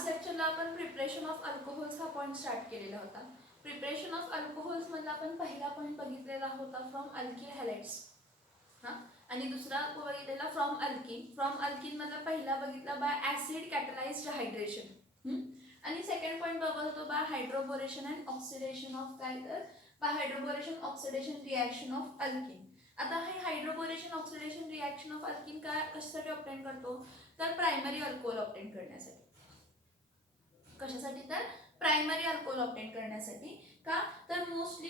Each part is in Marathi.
लास्ट लेक्चरला आपण प्रिपरेशन ऑफ अल्कोहोल्स हा पॉईंट स्टार्ट केलेला होता. प्रिपरेशन ऑफ अल्कोहोल्स मधला आपण पहिला पॉईंट बघितलेला होता फ्रॉम अल्किल हॅलाइड्स हां, आणि दुसरा बघितलेला फ्रॉम अल्किन मधला पहिला बघितला बाय ऍसिड कॅटलाइज्ड हायड्रेशन, आणि सेकंड पॉईंट बघत होतो by hydroboration and oxidation of काय तर by hydroboration oxidation reaction of alkene. आता हे hydroboration oxidation reaction of alkene काय कशासाठी ऑप्टेन करतो तर प्रायमरी अल्कोहोल ऑप्टेन करण्यासाठी. कशासाठी तर प्रायमरी अल्कोहोल ऑप्टेन करण्यासाठी. का तर मोस्टली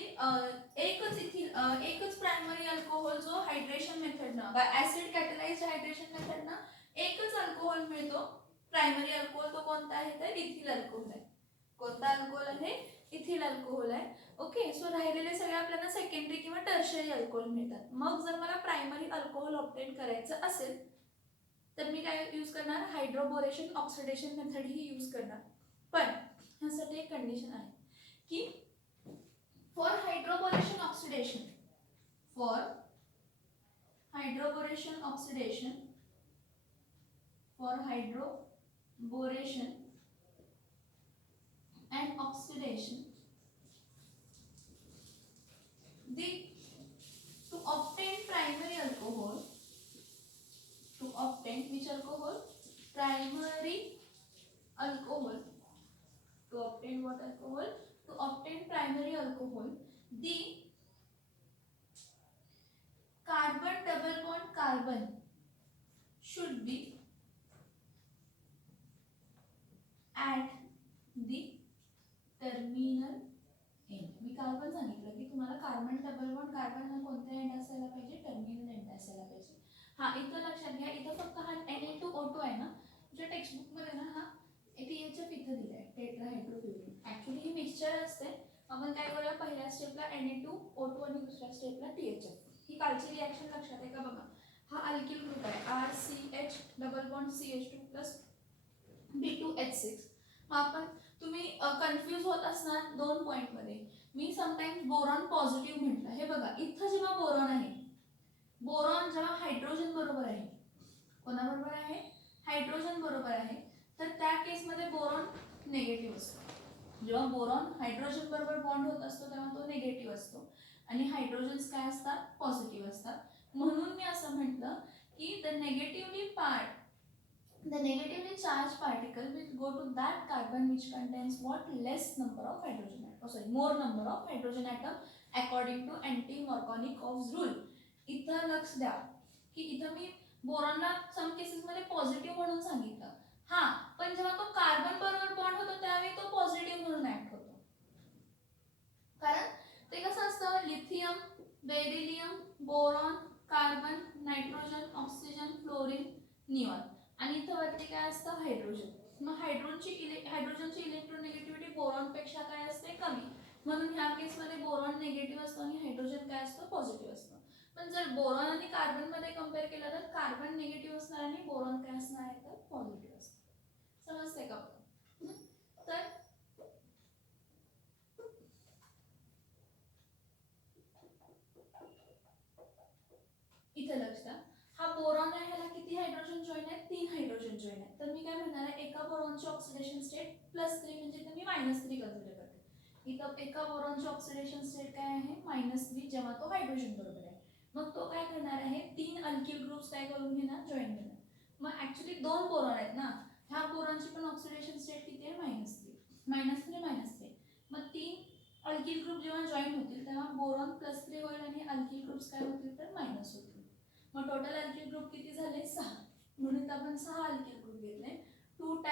एकच प्रायमरी अल्कोहोल जो हायड्रेशन मेथडनं बाय ऍसिड कॅटलाइज्ड हायड्रेशन मेथडनं एकच अल्कोहोल मिळतो प्रायमरी अल्कोहोल. तो कोणता आहे तर इथिल अल्कोहोल आहे. कोणता अल्कोहोल आहे इथिल अल्कोहोल आहे. ओके, सो राहिलेले सगळे आपल्याला सेकंडरी किंवा टर्शरी अल्कोहोल मिळतात. मग जर मला प्रायमरी अल्कोहोल ऑप्टेन करायचं असेल तर मी काय यूज करणार हायड्रोबोरेशन ऑक्सिडेशन मेथड ही यूज करणार. पण ह्यासाठी एक कंडिशन आहे की for hydroboration oxidation and oxidation to obtain primary alcohol, to obtain which alcohol primary alcohol, to obtain what alcohol to obtain primary alcohol the carbon double bond carbon should be at the terminal end. Me carbon सांगितलं की तुम्हाला कार्बन डबल बॉन्ड कार्बन हा कोणत्या एंड असायला पाहिजे टर्मिनल एंड असायला पाहिजे. हा इथं लक्षात घ्या, इथं फक्त हा Na2O2 आहे ना, तुमच्या टेक्स्टबुक मध्ये ना हा THF इथं दिलाय टेट्राहायड्रोफ्युरिन. ऍक्च्युली ही मिक्सचर असते. आपण काय करूया पहिल्या स्टेपला Na2O2 आणि दुसऱ्या स्टेपला THF. ही कालची रिॲक्शन लक्षात आहे का बघा. हा अल्किल ग्रुप आहे RCH double bond CH2 plus B2H6. मग आपण तुम्ही कन्फ्यूज होत असणार दोन पॉइंट मध्ये. मी समटाइम्स बोरॉन पॉझिटिव्ह म्हटलं. हे बघा इथं जेव्हा बोरॉन आहे, बोरॉन जेव्हा हायड्रोजन बरोबर आहे, कोणाबरोबर आहे हायड्रोजन बरोबर आहे, तर त्या केसमध्ये बोरॉन निगेटिव्ह असतो. जेव्हा बोरॉन हायड्रोजन बरोबर बॉन्ड होत असतो तेव्हा तो निगेटिव्ह असतो आणि हायड्रोजन्स काय असतात पॉझिटिव्ह असतात. म्हणून मी असं म्हटलं की the negatively charged particle will go to that carbon which contains what less number of hydrogen atom, more number of hydrogen atom according to anti-Markovnikov's rule. इथं लक्ष द्या की इथं मी बोरॉनला सम केसेस मध्ये पॉझिटिव्ह म्हणून सांगितलं. हा, पण जेव्हा तो कार्बन बरोबर बॉन्ड होतो त्यावेळी तो पॉझिटिव्ह म्हणून ऍक्ट होतो. कारण ते कसं असतं lithium, beryllium, boron, carbon, nitrogen, oxygen, fluorine, neon आणि इथं वरती काय असतं हायड्रोजन. मग हायड्रोजनची इलेक्ट्रोनेगेटिव्हिटी बोरॉन पेक्षा काय असते कमी. म्हणून ह्या केसमध्ये बोरॉन निगेटिव्ह असतो आणि हायड्रोजन काय असतो पॉझिटिव्ह असतो. पण जर बोरॉन आणि कार्बन मध्ये कम्पेअर केलं तर कार्बन निगेटिव्ह असणार आणि बोरॉन काय असणार आहे तर पॉझिटिव्ह असणार. समजते का? तर इथे लक्ष द्या, हा बोरॉन आहे, ह्याला किती हायड्रोजन जॉईन आहेत 3 हायड्रोजन जॉईन आहेत. तर मी काय म्हणणार आहे एका बोरॉनची ऑक्सिडेशन स्टेट +3 म्हणजे इथे मी -3 कन्सिडर करते. इथं एका बोरॉनची ऑक्सिडेशन स्टेट काय आहे -3 जेव्हा तो हायड्रोजन बरोबर आहे. मग तो काय करणार आहे 3 अल्किल ग्रुप्स काय करून घेणार जॉईन घेणार. मग ऍक्च्युली 2 बोरॉन आहेत ना, ह्या बोरॉनची पण ऑक्सिडेशन स्टेट किती आहे -3. मग 3 अल्किल ग्रुप जेव्हा जॉईन होतील तेव्हा बोरॉन +3 होईल आणि अल्किल ग्रुप्स काय होतील तर मायनस होतील. मग टोटल अल्किल ग्रुप किती झाले 6. म्हणून आपण 6 अल्किल ग्रुप घेतले. 2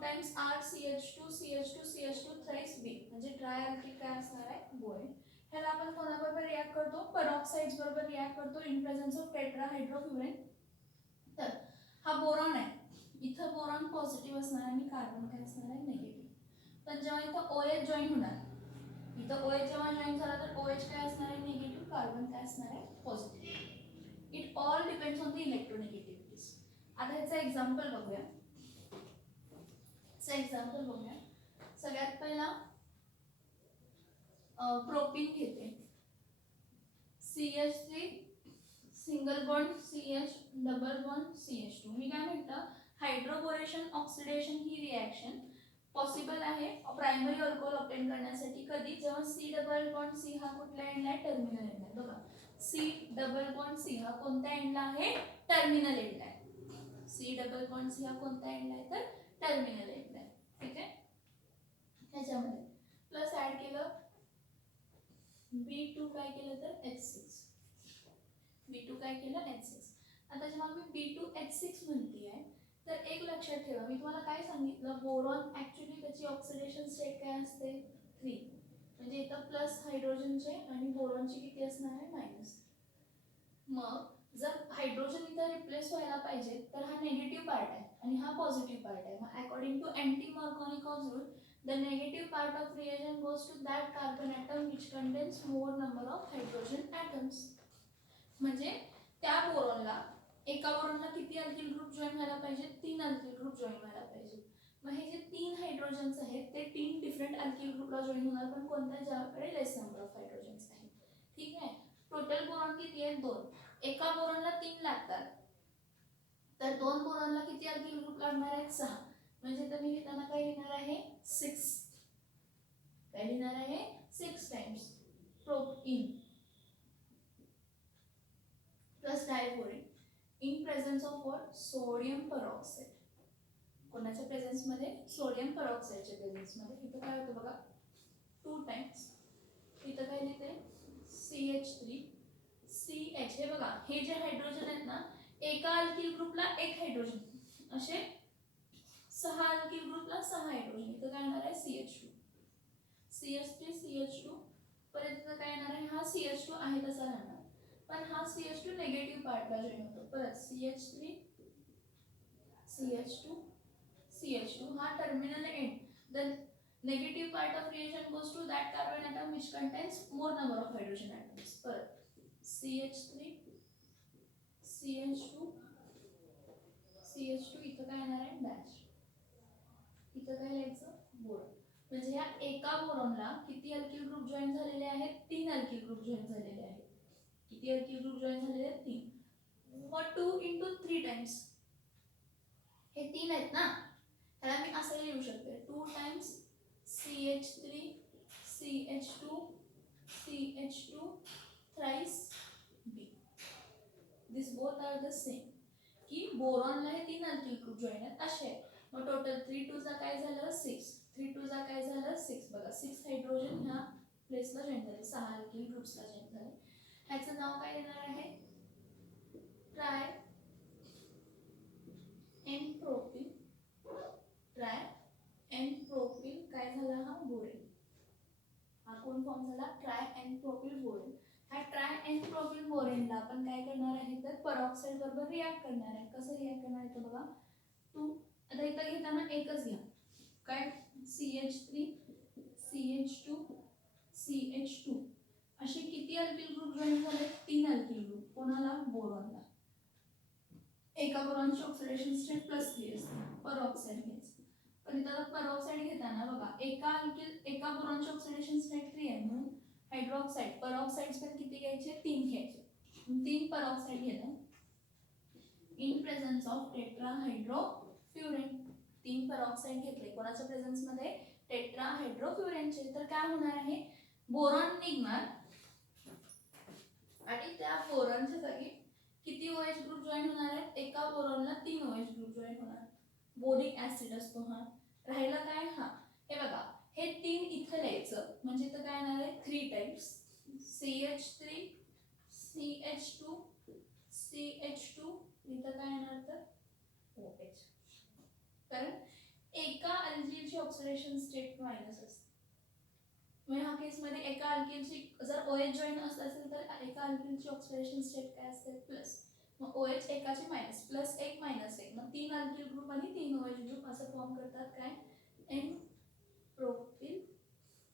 टाइम्स RCH2CH2CH2 थ्राइस B म्हणजे ट्राय अल्किल काय असणार आहे बोरेन. ह्याला आपण कोणाबरोबर रिॲक्ट करतो पेरॉक्साइड्स बरोबर रिॲक्ट करतो इन प्रेझेन्स ऑफ टेट्राहायड्रोफ्युरिन. तर हा बोरॉन आहे, इथं बोरॉन पॉझिटिव्ह असणार आणि कार्बन काय असणार आहे निगेटिव्ह. पण जेव्हा इथं OH जॉईन होणार, इथं OH जेव्हा जॉईन झाला तर OH काय असणार आहे निगेटिव्ह, कार्बन काय असणार आहे positive. It all depends on the electronegativities. आता ह्याचं एक्झाम्पल बघूया. सगळ्यात पहिला प्रोपीन घेते. CH3 single bond CH double bond CH2. मी काय म्हटलं हायड्रोबोरेशन ऑक्सिडेशन ही रिॲक्शन पॉसिबल आहे प्रायमरी अल्कोहोल ऑब्टेन करण्यासाठी कधी, जेव्हा सी डबल बॉन्ड सी हा कुठल्या एंडला आहे, टर्मिनल एंडला आहे. बघा सी डबल बॉन्ड सी हा कोणत्या एंडला आहे, टर्मिनल एंडला आहे. सी डबल बॉन्ड सी हा कोणत्या एंडला आहे, तर टर्मिनल एंडला आहे. ठीक आहे. ह्याच्यामध्ये प्लस ऍड केलं B2 काय केलं तर H6, B2 काय केलं H6. आता जेव्हा मी B2H6 म्हणतेय तर एक लक्षात ठेवा, मी तुम्हाला काय सांगितलं, बोरॉन ऍक्च्युली त्याची ऑक्सिडेशन स्टेट काय असते 3, म्हणजे इथं प्लस हायड्रोजनचे आणि बोरॉनची किती असणार आहे मायनस. मग जर हायड्रोजन इथं रिप्लेस व्हायला पाहिजे तर हा नेगेटिव्ह पार्ट आहे आणि हा पॉझिटिव्ह पार्ट आहे. मग according to anti Markovnikov's rule the negative part of reagent goes to that carbon atom which contains more number of hydrogen atoms. म्हणजे त्या बोरॉनला, एका बोरॉनला किती अल्किल ग्रुप जॉइन व्हायला पाहिजे, 3 अल्किल ग्रुप जॉइन व्हायला पाहिजे. मग हे जे 3 हायड्रोजन्स आहेत ते 3 डिफरंट अल्किल ग्रुपला जॉइन होणार, पण कोणत्या, ज्याकडे लेस नंबर ऑफ हायड्रोजन्स आहेत. ठीक आहे. टोटल बोरॉन किती आहेत, 2. एका बोरॉनला 3 लागतात, तर 2 बोरॉनला किती अल्किल ग्रुप लागणार आहेत, 6. म्हणजे तर मी लिहिताना काय लिहिणार आहे 6, काय लिहिणार आहे 6 times propene plus diborane in presence of what, sodium peroxide. कोणाच्या प्रेझेन्स मध्ये, सोडियम पेरॉक्साइडच्या प्रेझेन्स मध्ये. इथं काय होतं बघा 2 टाइम्स, इथं काय लिहिते CH3 CH. हे बघा हे जे हायड्रोजन आहेत ना, एका अल्किल ग्रुपला 1 हायड्रोजन, असे 6 अल्किल ग्रुपला 6 हायड्रोजन. इथं काय येणार आहे CH2 CH3 CH2, परत इथं काय येणार आहे, हा CH2 आहे तसा राहणार, पण हा CH2 नेगेटिव्ह पार्टला जॉइन होतो. परत CH3 CH2 CH2 हा terminal end, the negative part of reaction goes to that carbon atom which contains more number of hydrogen atoms. परत CH3 CH2 CH2, इथं काय येणार आहे डॅश, इथं काय लिहायचं बोरॉन. म्हणजे या एका बोरॉनला किती अल्किल ग्रुप जॉइन झालेले आहेत, 3 अल्किल ग्रुप जॉइन झालेले आहेत. किती अल्किल ग्रुप जॉइन झालेले आहेत, 3. मग 2 × 3 टाइम्स, हे 3 आहेत ना, त्याला मी असं लिहू शकते 2 times CH3 CH2 CH2 thrice B. This both are the same, की बोरॉनला हे 3 अल्किल ग्रुप जॉइन आहेत असे. मग टोटल 3 2 चा काय झालं 6, 3 2 चा काय झालं 6. बघा 6 हायड्रोजन ह्या प्लेसला जॉइन झाले, 6 अल्किल ग्रुप्सला जॉइन झाले. ह्याचं नाव काय देणार आहे, tri n propyl. Tri n propyl काय झाला, हा बोरेन. हा कोण फॉर्म झाला, ट्राय एन प्रोपिल बोरेन. ह्या ट्राय एन प्रोपिल बोरेनला आपण काय करणार आहे, तर पेरॉक्साइड बरोबर रिॲक्ट करणार आहे. कसं रिॲक्ट करणार आहे, तर बघा तू आता इथं घेताना एकच घ्या, काय CH3 CH2 CH2 असे किती अल्किल ग्रुप जॉइन झाले, 3 अल्किल ग्रुप. कोणाला, बोरॉनला. एका बोरॉनची ऑक्सिडेशन स्टेट +3 असते, पेरॉक्साइड घ्यायचं. पण इथं पेरॉक्साइड घेताना बघा एका बोरॉनची ऑक्सिडेशन स्टेट 3 आहे, म्हणून हायड्रॉक्साइड पेरॉक्साइड्स पण किती घ्यायचे, 3 घ्यायचे. 3 पेरॉक्साइड घेणं इन प्रेझेन्स ऑफ टेट्राहायड्रोफ्युरेन. 3 पेरॉक्साइड घेतले कोणाच्या प्रेझेन्स मध्ये, टेट्राहायड्रोफ्युरेनचे. तर काय होणार आहे, बोरॉन निघणार आणि त्या बोरॉनच्या जागी किती OH ग्रुप जॉइन होणार आहेत, एका बोरॉनला 3 OH ग्रुप जॉइन होणार. बोरिक ऍसिड असतो हा. राहिला काय, हा हे बघा हे 3 इथं लिहायचं, म्हणजे इथं काय येणार आहे 3 टाइम्स CH3 CH2 CH2, इथं काय येणार तर OH. कारण एका अल्किलची ऑक्सिडेशन स्टेट मायनस असते. मग ह्या केसमध्ये एका अल्किलची जर OH जॉइन असेल तर एका अल्किलची ऑक्सिडेशन स्टेट काय असते प्लस. मग OH एकाची मायनस, +1 -1. मग 3 अल्किल ग्रुप आणि 3 OH ग्रुप असं फॉर्म करतात काय, एन प्रोपिल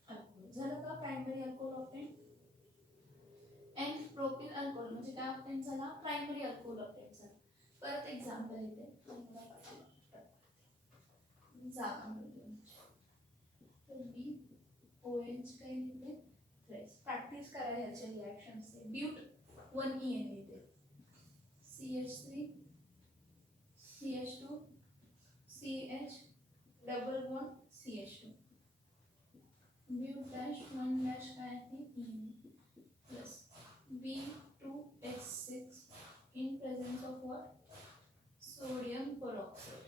अल्कोहोल. झालं का primary alcohol obtain. N propyl alcohol म्हणजे काय ऑब्टेन झाला, प्रायमरी अल्कोहोल ऑब्टेन झाला. परत एक्झाम्पल इथे जागा मिळते, तर BOH काय लिहिते, प्रॅक्टिस करा ह्याचे रिॲक्शन्स. ब्यूट 1EN लिहिते, CH3 CH2 CH double bond CH2 but dash 1 dash काय आहे in plus B2H6 in presence of what sodium peroxide.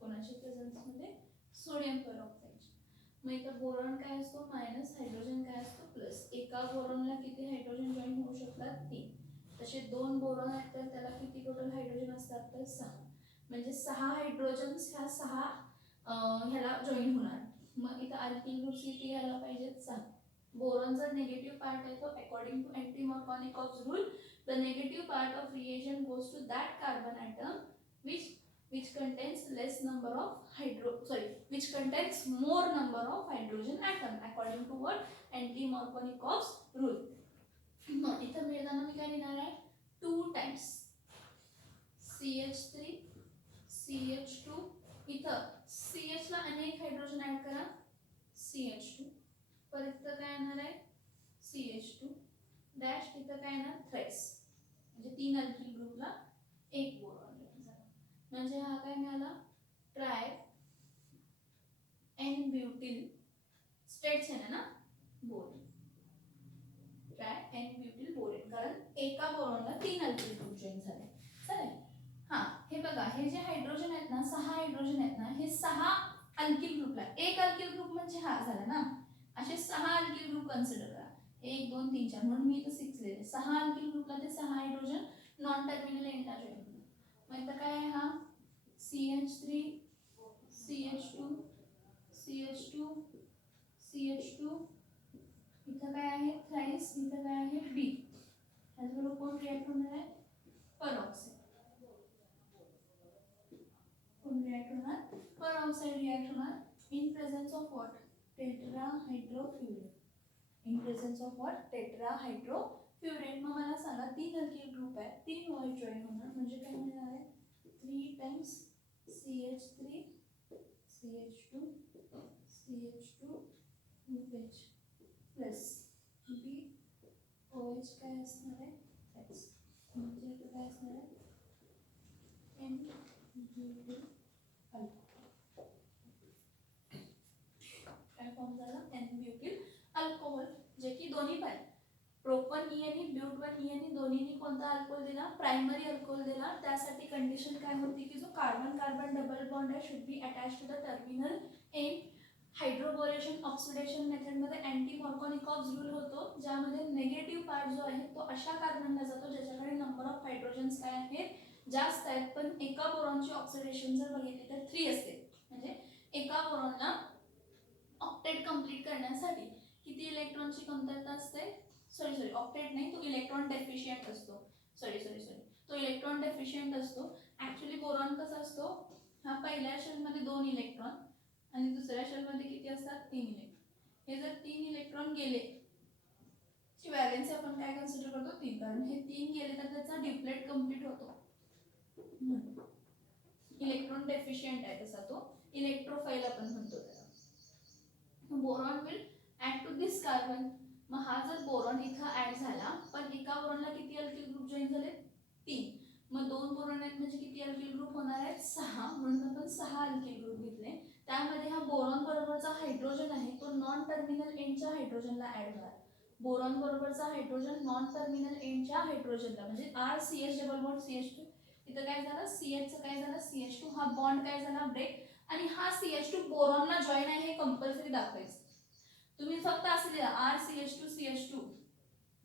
कोणाच्या प्रेझेन्समध्ये सोडियम पेरॉक्साइड. मग इथं बोरॉन काय असतो मायनस हायड्रोजन काय असतो प्लस. एका बोरॉनला किती हायड्रोजन जॉईन होऊ शकतात 3. तसे 2 बोरॉन आहेत तर त्याला किती टोटल हायड्रोजन असतात तर 6. म्हणजे 6 हायड्रोजन्स ह्या 6 ह्याला जॉईन होणार. मग इथं अल्किल ग्रुप्स किती यायला पाहिजेत 6. बोरॉनचा निगेटिव्ह पार्ट आहे तो according to anti Markovnikov's rule the negative part of reagent goes to that carbon atom which contains less number of which contains more number of hydrogen atom according to what anti-Markovnikov's rule. मग इथं मिळताना मी काय लिहिणार आहे 2 times CH3 CH2 इथं CH ला अनेक हायड्रोजन ऍड करा CH2 परत इथं काय येणार आहे CH2 डॅश इथं काय येणार थ्राइस म्हणजे 3 अल्किल ग्रुपला एक बोरॉन म्हणजे हा काय मिळाला ट्राय एन ब्युटिल स्ट्रेट्स आहे ना बोरेन. ट्राय एन ब्युटिल बोरेन कारण एका बोरॉनला 3 अल्किल ग्रुप जॉईन झाले. चालेल. हां हे बघा हे जे हायड्रोजन आहेत ना 6 हायड्रोजन आहेत ना हे 6 अल्किल ग्रुपला एक अल्किल ग्रुप म्हणजे हा झाला ना. असे 6 अल्किल ग्रुप कन्सिडर करा 1 2 3 4 म्हणून मी इथं 6 लिहिले. 6 अल्किल ग्रुपला ते 6 हायड्रोजन नॉन टर्मिनल एंडला जॉईन होणार. मग इथं काय आहे हा CH3 CH2 CH2 CH2 इथं काय आहे थ्राइस इथं काय आहे B. ह्याच्याबरोबर कोण रिॲक्ट होणार आहे पेरॉक्साइड. कोण रिॲक्ट होणार पेरॉक्साइड रिॲक्ट होणार in presence of what tetrahydrofuran. In presence of what tetrahydrofuran. मग मला सांगा 3 अल्किल ग्रुप आहे 3 वाईट जॉईन होणार म्हणजे काय मिळणार आहे 3 times CH3 CH2 CH2 OH plus BOH काय असणार आहे X म्हणजे इथं काय असणार आहे N ब्युटिल अल्कोहोल. काय फॉर्म झाला N ब्युटिल अल्कोहोल जे की दोन्ही पण प्रोपन ई आणि ब्यूट 1 ई आणि दोन्हीनी कोणता अल्कोहोल दिला प्रायमरी अल्कोहोल दिला. त्यासाठी कंडिशन काय होती की जो कार्बन कार्बन डबल बॉन्ड आहे should be attach to the terminal end. Hydroboration oxidation मेथडमध्ये अँटी-मॉर्कॉनिकॉफ्स रूल होतो ज्यामध्ये नेगेटिव्ह पार्ट जो आहे तो अशा कार्बनला जातो ज्याच्याकडे नंबर ऑफ हायड्रोजन्स काय आहेत जास्त आहेत. पण एका बोरॉनची ऑक्सिडेशन जर बघितली तर 3 असते. म्हणजे एका बोरॉनला ऑक्टेट कंप्लीट करण्यासाठी किती इलेक्ट्रॉनची कमतरता असते सॉरी ऑक्टेट नाही तो इलेक्ट्रॉन डेफिशियंट असतो. सॉरी तो इलेक्ट्रॉन डेफिशियंट असतो. ॲक्च्युली बोरॉन कसा असतो हा पहिल्या शेलमध्ये 2 इलेक्ट्रॉन आणि दुसऱ्या शेलमध्ये किती असतात 3 इलेक्ट्रॉन. हे जर 3 इलेक्ट्रॉन गेले ची व्हॅलेन्सी आपण काय कन्सिडर करतो 3 कारण हे 3 गेले तर त्याचा डिप्लेट कंप्लीट होतो. इलेक्ट्रॉन डेफिशियंट आहे तसा तो इलेक्ट्रोफाइल आपण म्हणतो त्याला. Boron will add to this carbon. मग हा जर बोरॉन इथं ऍड झाला पण एका बोरॉनला किती अल्किल ग्रुप जॉईन झाले 3. मग 2 बोरॉन आहेत म्हणजे किती अल्किल ग्रुप होणार आहेत 6 म्हणून आपण 6 अल्किल ग्रुप घेतले. त्यामध्ये हा बोरॉन बरोबरचा हायड्रोजन आहे तो नॉन टर्मिनल एंडच्या हायड्रोजनला ऍड होणार. बोरॉन बरोबरचा हायड्रोजन नॉन टर्मिनल एंडच्या हायड्रोजनला म्हणजे RCH डबल बॉन्ड CH2 इथं काय झालं CH चं काय झालं CH2 हा बॉन्ड काय झाला ब्रेक आणि हा CH2 बोरॉनला जॉईन आहे हे कंपल्सरी दाखवायचं. तुम्ही फक्त असं लिहा RCH2 CH2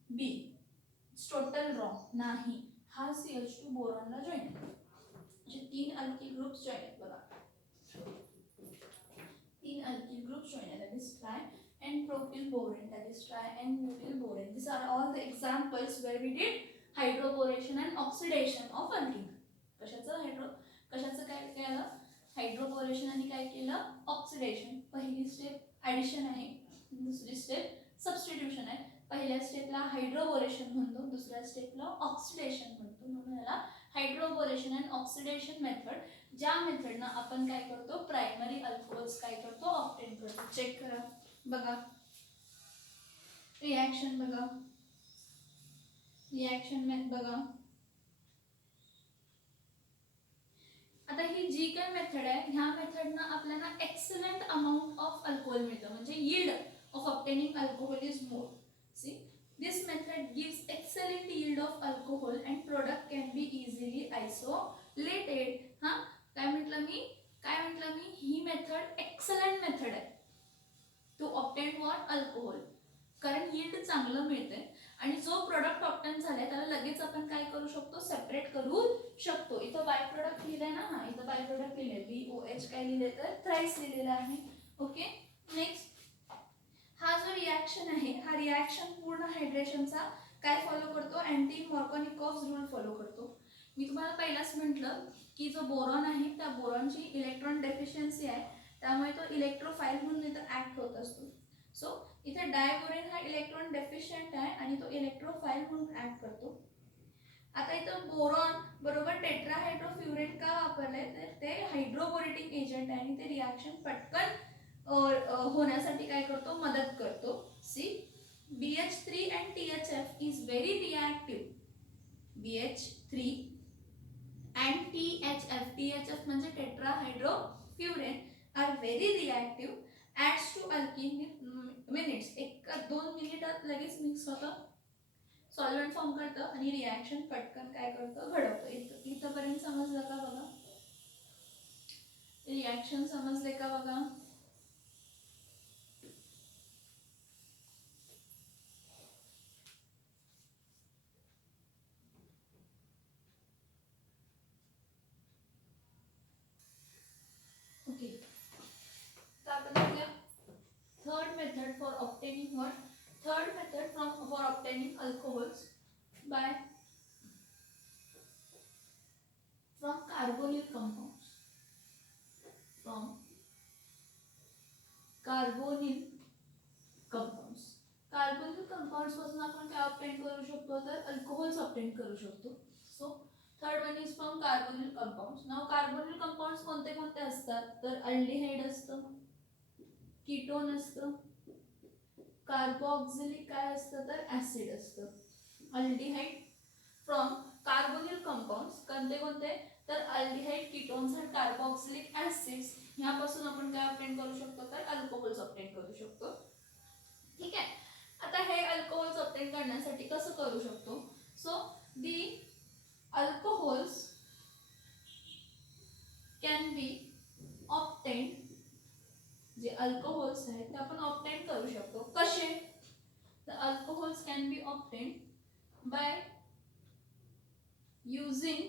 B total wrong नाही. हा CH2 बोरॉनला जॉईन आहे म्हणजे 3 अल्किल ग्रुप्स जॉईन आहेत बघा 3 अल्किल ग्रुप्स जॉईन आहेत. that is tri and propyl borane that is tri and butyl borane. These are all the examples where we did hydroboration and oxidation of alkene. कशाचं काय केलं हायड्रोबोरेशन आणि काय केलं ऑक्सिडेशन. पहिली स्टेप ॲडिशन आहे दुसरी स्टेप सबस्टिट्यूशन आहे. पहिल्या स्टेपला हायड्रोबोरेशन म्हणतो दुसऱ्या स्टेपला ऑक्सिडेशन म्हणतो. म्हणून याला हायड्रोबोरेशन अँड ऑक्सिडेशन मेथड ज्या मेथडनं आपण काय करतो प्रायमरी अल्कोहोल्स काय करतो ऑक्टेट करतो. चेक करा बघा रिॲक्शन बघा रिॲक्शन मेथ बघा. आता आता ही जी काय मेथड आहे ह्या मेथडनं आपल्याला एक्सलंट अमाऊंट ऑफ अल्कोहोल मिळतं, म्हणजे yield of obtaining alcohol is more. See this method gives excellent yield of alcohol and product can be easily isolated. हा काय म्हटलं मी ही मेथड एक्सलंट मेथड आहे टू ऑब्टेन व्हॉट अल्कोहोल, कारण यील्ड चांगलं मिळते आणि जो प्रोडक्ट ऑब्टेन झालाय त्याला लगेच आपण काय करू शकतो, सेपरेट करू शकतो. इथं बाय प्रोडक्ट लिहिलंय ना, हा इथं बाय प्रोडक्ट लिहिलंय BOH काय लिहिलंय तर थ्राईस लिहिलेलं आहे. ओके नेक्स्ट हा जो रिॲक्शन आहे हा रिॲक्शन पूर्ण हायड्रेशनचा काय फॉलो करतो, अँटी मार्कोनिकॉव्हस रूल फॉलो करतो. मी तुम्हाला पहिलाच म्हटलं की जो बोरॉन आहे त्या बोरॉनची इलेक्ट्रॉन डेफिशियन्सी आहे त्यामुळे तो इलेक्ट्रोफाईल म्हणून इथं ऍक्ट होत असतो. सो इथे डायबोरेन हा इलेक्ट्रॉन डेफिशियंट आहे आणि तो इलेक्ट्रोफाईल म्हणून ऍक्ट करतो. आता इथं बोरॉन बरोबर टेट्राहायड्रोफ्युरेन का वापरलंय तर ते हायड्रोबोरेटिक एजंट आहे आणि ते रिॲक्शन पटकन होण्यासाठी काय करतो, मदत करतो. See BH3 and THF is very reactive. BH3 and THF म्हणजे टेट्राहायड्रोफ्युरेन are very reactive, adds to alkene minutes. 1-2 मिनिटात लगेच मिक्स होतं, सॉल्व्हेंट फॉर्म करतं आणि रिॲक्शन पटकन काय करतं, घडवतं. इथपर्यंत समजलं का बघा, रिॲक्शन समजले का बघा. ओके तर आपण बघूया third method for obtaining what, third method for obtaining alcohols by from carbonyl compounds. From carbonyl compounds. Carbonyl compounds पासून आपण काय ऑब्टेन करू शकतो तर अल्कोहोल्स ऑब्टेन करू शकतो. So third one is from carbonyl compounds. Now carbonyl compounds कोणते कोणते असतात तर अल्डिहाइड असतं, कीटोन असतं, कार्बोक्सिलिक काय असतं तर ऍसिड असतं. अल्डिहाइड फ्रॉम कार्बोनिल कंपाउंड्स कोणते कोणते तर अल्डिहाइड, कीटोन्स आणि कार्बोक्सिलिक ऍसिड्स ह्यापासून आपण काय ऑब्टेन करू शकतो तर अल्कोहोल्स ऑब्टेन करू शकतो. ठीक आहे. आता हे अल्कोहोल्स ऑब्टेन करण्यासाठी कसं करू शकतो, so the alcohols can be obtain, जे अल्कोहोल्स आहेत ते आपण ऑब्टेन करू शकतो. कसे तर alcohols can be obtain bye using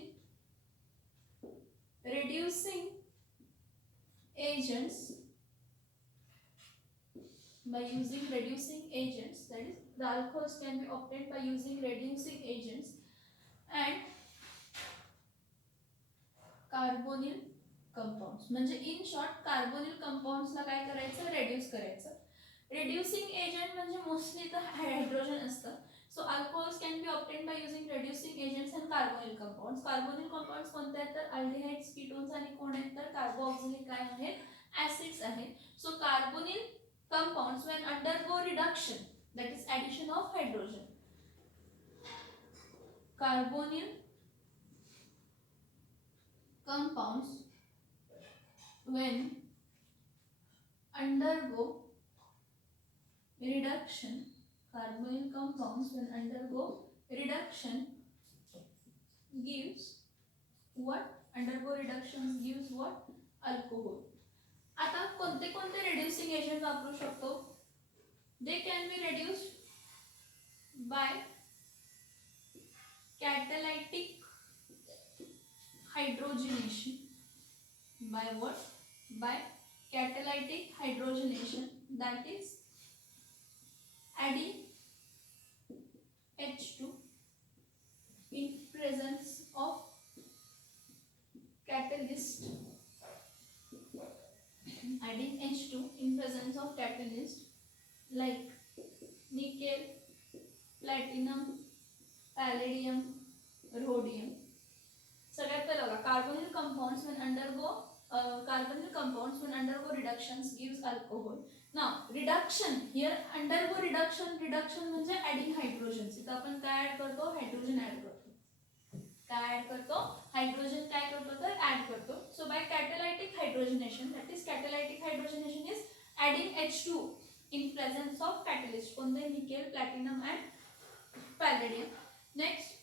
reducing agents, that is the alcohols can be obtained by using reducing agents and carbonyl compounds. म्हणजे इन शॉर्ट कार्बोनिल कंपाउंड्सला काय करायचं, रेड्यूस करायचं. रेड्युसिंग एजंट म्हणजे मोस्टली तर हायड्रोजन असतं. So alcohols can be obtained by using reducing agents and carbonyl compounds. Carbonyl compounds कोणते आहेत तर aldehydes, ketones आणि कोण आहेत तर कार्बोक्सिलिक काय आहेत, acids आहेत. So carbonyl compounds when undergo reduction, that is addition of hydrogen. Carbonyl compounds when undergo reduction, carbonyl compounds when undergo reduction gives what, undergo reductions gives what, alcohol. आता कोणते कोणते reducing agents वापरू शकतो, they can be reduced by catalytic hydrogenation. By what, by catalytic hydrogenation, that is adding H2 in presence of catalyst, adding H2 in presence of catalyst like nickel, platinum, palladium, rhodium. सगळ्यात पहिला बघा carbonyl compounds when undergo carbonyl compounds when undergo reductions gives alcohol. Now reduction here, undergo reduction म्हणजे adding hydrogens. इथं आपण काय ऍड करतो, हायड्रोजन ऍड करतो. काय ऍड करतो, हायड्रोजन काय करतो तर ऍड करतो. So hydrogenation, that is catalytic hydrogenation is adding H2 in presence of catalyst. कोणते? nickel, platinum and palladium. Next,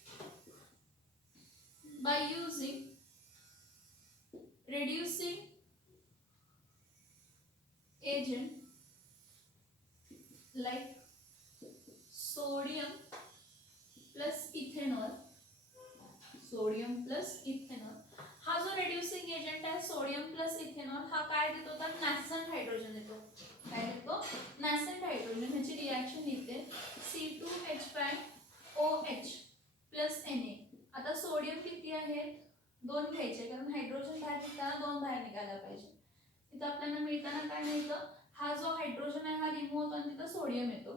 by using reducing agent like sodium plus ethanol, sodium plus ethanol, हा जो रेड्युसिंग एजंट आहे सोडियम प्लस इथेनॉल हा काय देतो तर नॅसेंट हायड्रोजन देतो. काय देतो? नॅसेंट हायड्रोजन. ह्याची रिॲक्शन येते C2H5OH प्लस Na. आता सोडियम किती आहेत? 2 घ्यायचे कारण हायड्रोजन बाहेर निघताना 2 बाहेर निघायला पाहिजे. इथं आपल्याला मिळताना काय मिळतं? हा जो हायड्रोजन आहे हा रिमूव्ह होतो आणि तिथं सोडियम येतो.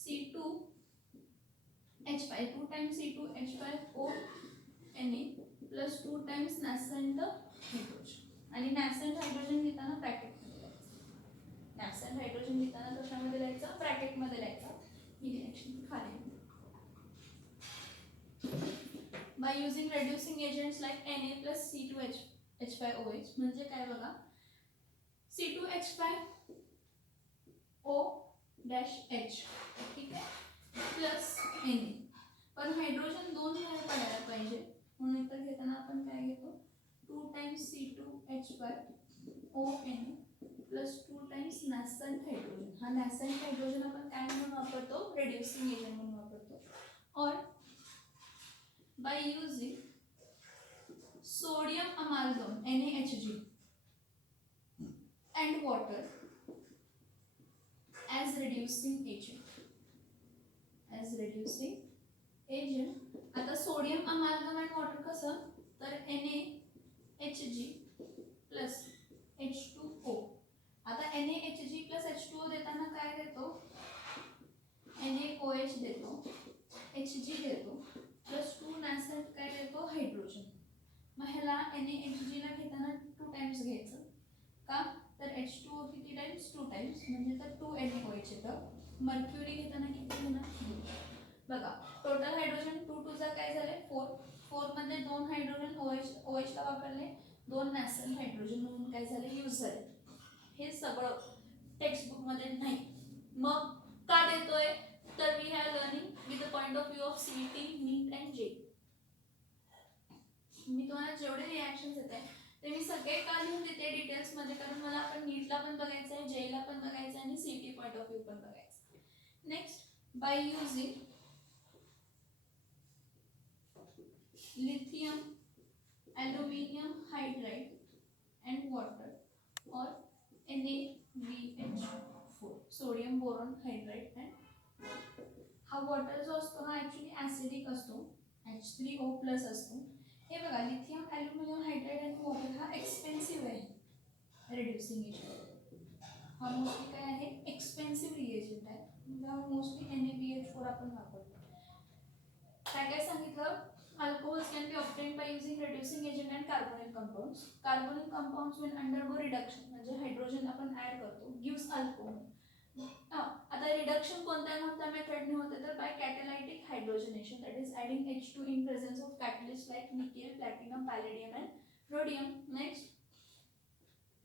C2H5 2 times C2H5ONa plus 2 times nascent hydrogen. आणि nascent हायड्रोजन लिहिताना ब्रॅकेटमध्ये लिहायचं. nascent हायड्रोजन लिहिताना कशामध्ये लिहायचं? ब्रॅकेटमध्ये लिहायचं. ही रिॲक्शन खाली. By using reducing agents like Na plus C2H5OH म्हणजे काय बघा, C2H5OH ठीक आहे प्लस Na, पण हायड्रोजन 2 बाहेर पडायला पाहिजे म्हणून इथं घेताना आपण काय घेतो 2 times C2H5ONa plus 2 times nascent hydrogen. हा nascent हायड्रोजन आपण काय म्हणून वापरतो? रेड्युसिंग एजंट म्हणून वापरतो. और by using sodium amalgam NaHG and water as reducing agent. आता सोडियम अमाल्गम अँड वॉटर कसं तर NaHG प्लस H2O. आता NaHG प्लस H2O देताना काय देतो? NaOH देतो, Hg देतो प्लस 2 नॅसेंट काय देतो? हायड्रोजन. मग ह्याला NaHG ला घेताना 2 टाइम्स घ्यायचं का तर H2O किती टाइम्स? 2 टाइम्स म्हणजे तर 2 NaOH येतं. मर्क्युरी घेताना किती घेणार? बघा टोटल हायड्रोजन 2 2 चा काय झाले 4. 4 मध्ये 2 हायड्रोजन OH ला वापरले, 2 नॅसेंट हायड्रोजन म्हणून काय झाले यूज झाले. हे सगळं टेक्स्ट बुक मध्ये नाही. मग का देतोय तर we have learning with the point of view of CET, NEET and JEE. मी तुम्हाला जेवढे रिॲक्शन्स येत आहे ते मी सगळे का लिहून देते डिटेल्स मध्ये कारण मला आपण नीटला पण बघायचं आहे, जेला पण बघायचं आहे आणि CET पॉइंट ऑफ व्ह्यू पण बघायचं. Next, by using lithium aluminum hydride and water or NaBH4 sodium boron hydride and हा वॉटर जो असतो हा ऍक्च्युली ऍसिडिक असतो, H3O प्लस असतो. हे बघा लिथियम ॲल्युमिनियम हायड्राइड आणि वॉटर हा एक्सपेन्सिव्ह आहे रिड्युसिंग एजंट. हा मोस्टली काय आहे एक्सपेन्सिव्ह रिएजंट आहे म्हणजे मोस्टली NaBH4 आपण वापरतो. काय काय सांगितलं? Alcohols can be obtained by using reducing agent and carbonyl compounds. Carbonyl compounds will undergo reduction म्हणजे हायड्रोजन आपण ऍड करतो gives alcohol. आता रिडक्शन कोणत्या मेथडने होते तर by catalytic hydrogenation that is adding H2 in presence of catalyst like nickel, platinum, palladium and rhodium. Next,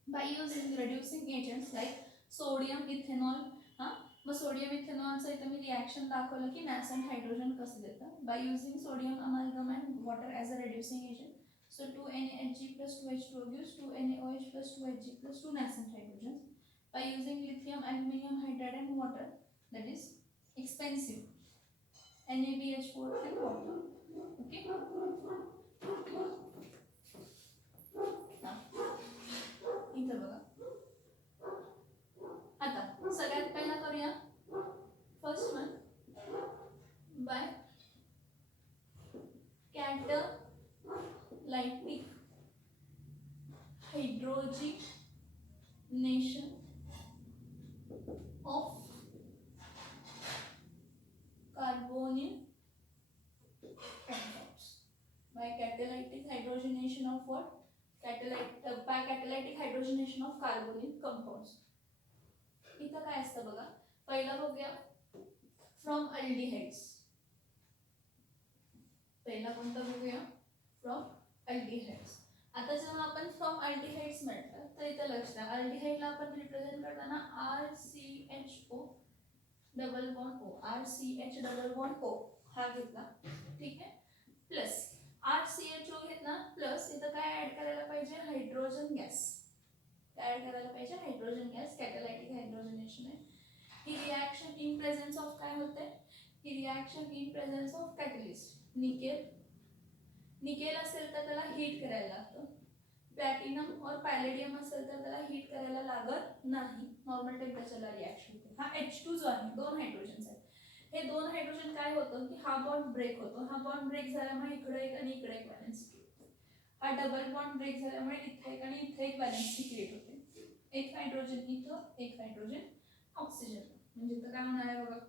by using reducing agents like sodium ethanol. मग सोडियम इथेनॉलचं इथं मी रिॲक्शन दाखवलं की नॅसेंट हायड्रोजन कसं देतं. By using sodium amalgam and water as a reducing agent so 2 NaHg plus 2 H2O gives 2 NaOH plus 2 Hg plus 2 nascent hydrogens. By using lithium aluminum hydride and water that is expensive NaBH4 and water. Okay. इथं बघा आता सगळ्यात पहिला करूया first one by catalytic hydrogenation of carbonyl compounds. By catalytic hydrogenation of what? By catalytic hydrogenation of carbonyl compounds. इथं काय असतं बघा पहिला बघूया फ्रॉम अल्डिहाइड्स. पहिला कोणता बघूया फ्रॉम अल्डिहाइड्स. आता जेव्हा आपण फ्रॉम अल्डिहाइड्स म्हटलं तर इथं लक्ष द्या, अल्डिहाइडला आपण रिप्रेझेंट करताना RCHO double bond O, RCH double bond O हा घेतला, ठीक आहे, प्लस RCHO घेतला, प्लस इथं काय ऍड करायला पाहिजे, हायड्रोजन गॅस, काय ऍड करायला पाहिजे, हायड्रोजन गॅस, कॅटॅलायटिक हायड्रोजनेशन आहे. ही रिॲक्शन इन प्रेझेन्स ऑफ काय होते, ही reaction in presence of catalyst, nickel असेल तर त्याला हीट करायला लागतं, प्लॅटिनम और पॅलेडियम असेल तर त्याला हीट करायला लागत नाही, नॉर्मल टेम्परेचरला रिॲक्शन होते. हा H2 जो आहे, दोन हायड्रोजन्स आहेत, हे दोन हायड्रोजन काय होतं की हा बॉन्ड ब्रेक होतो, हा बॉन्ड ब्रेक झाल्यामुळे इकडे एक आणि इकडे एक व्हॅलेन्सी, हा डबल बॉन्ड ब्रेक झाल्यामुळे इथे एक आणि इथे एक व्हॅलेन्सी क्रिएट होते, एक हायड्रोजन इथं, एक हायड्रोजन ऑक्सिजन, म्हणजे इथं काय होणार आहे बघा,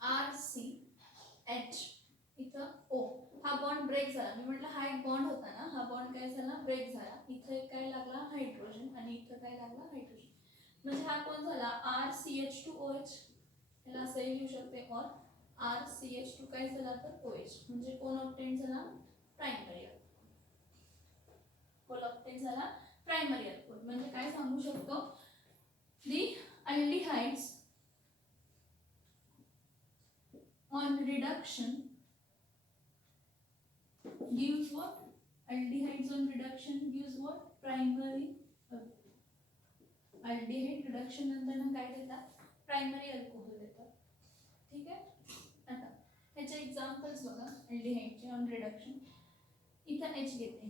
RCH इथं O, हा बॉन्ड ब्रेक झाला, मी म्हटलं हा एक बॉन्ड होता ना, हा बॉन्ड काय झाला, ब्रेक झाला, इथं एक काय लागला, हायड्रोजन, आणि इथं काय लागला, हायड्रोजन, म्हणजे हा कोण झाला, RCH2OH, याला असंही लिहू शकते, और RCH2 काय झाला तर OH, म्हणजे कोण ऑब्टेन झाला, प्रायमरी अल्कोहोल, कोण ऑब्टेन झाला, प्रायमरी अल्कोहोल, म्हणजे काय सांगू शकतो, दी aldehydes on reduction gives what, aldehydes on reduction gives what, primary aldehyde reduction नंतर काय देतात, प्रायमरी अल्कोहोल देतात, ठीक आहे. आता ह्याचे एक्झाम्पल्स बघा, अल्डिहाइडचे ऑन रिडक्शन, इथं H घेते,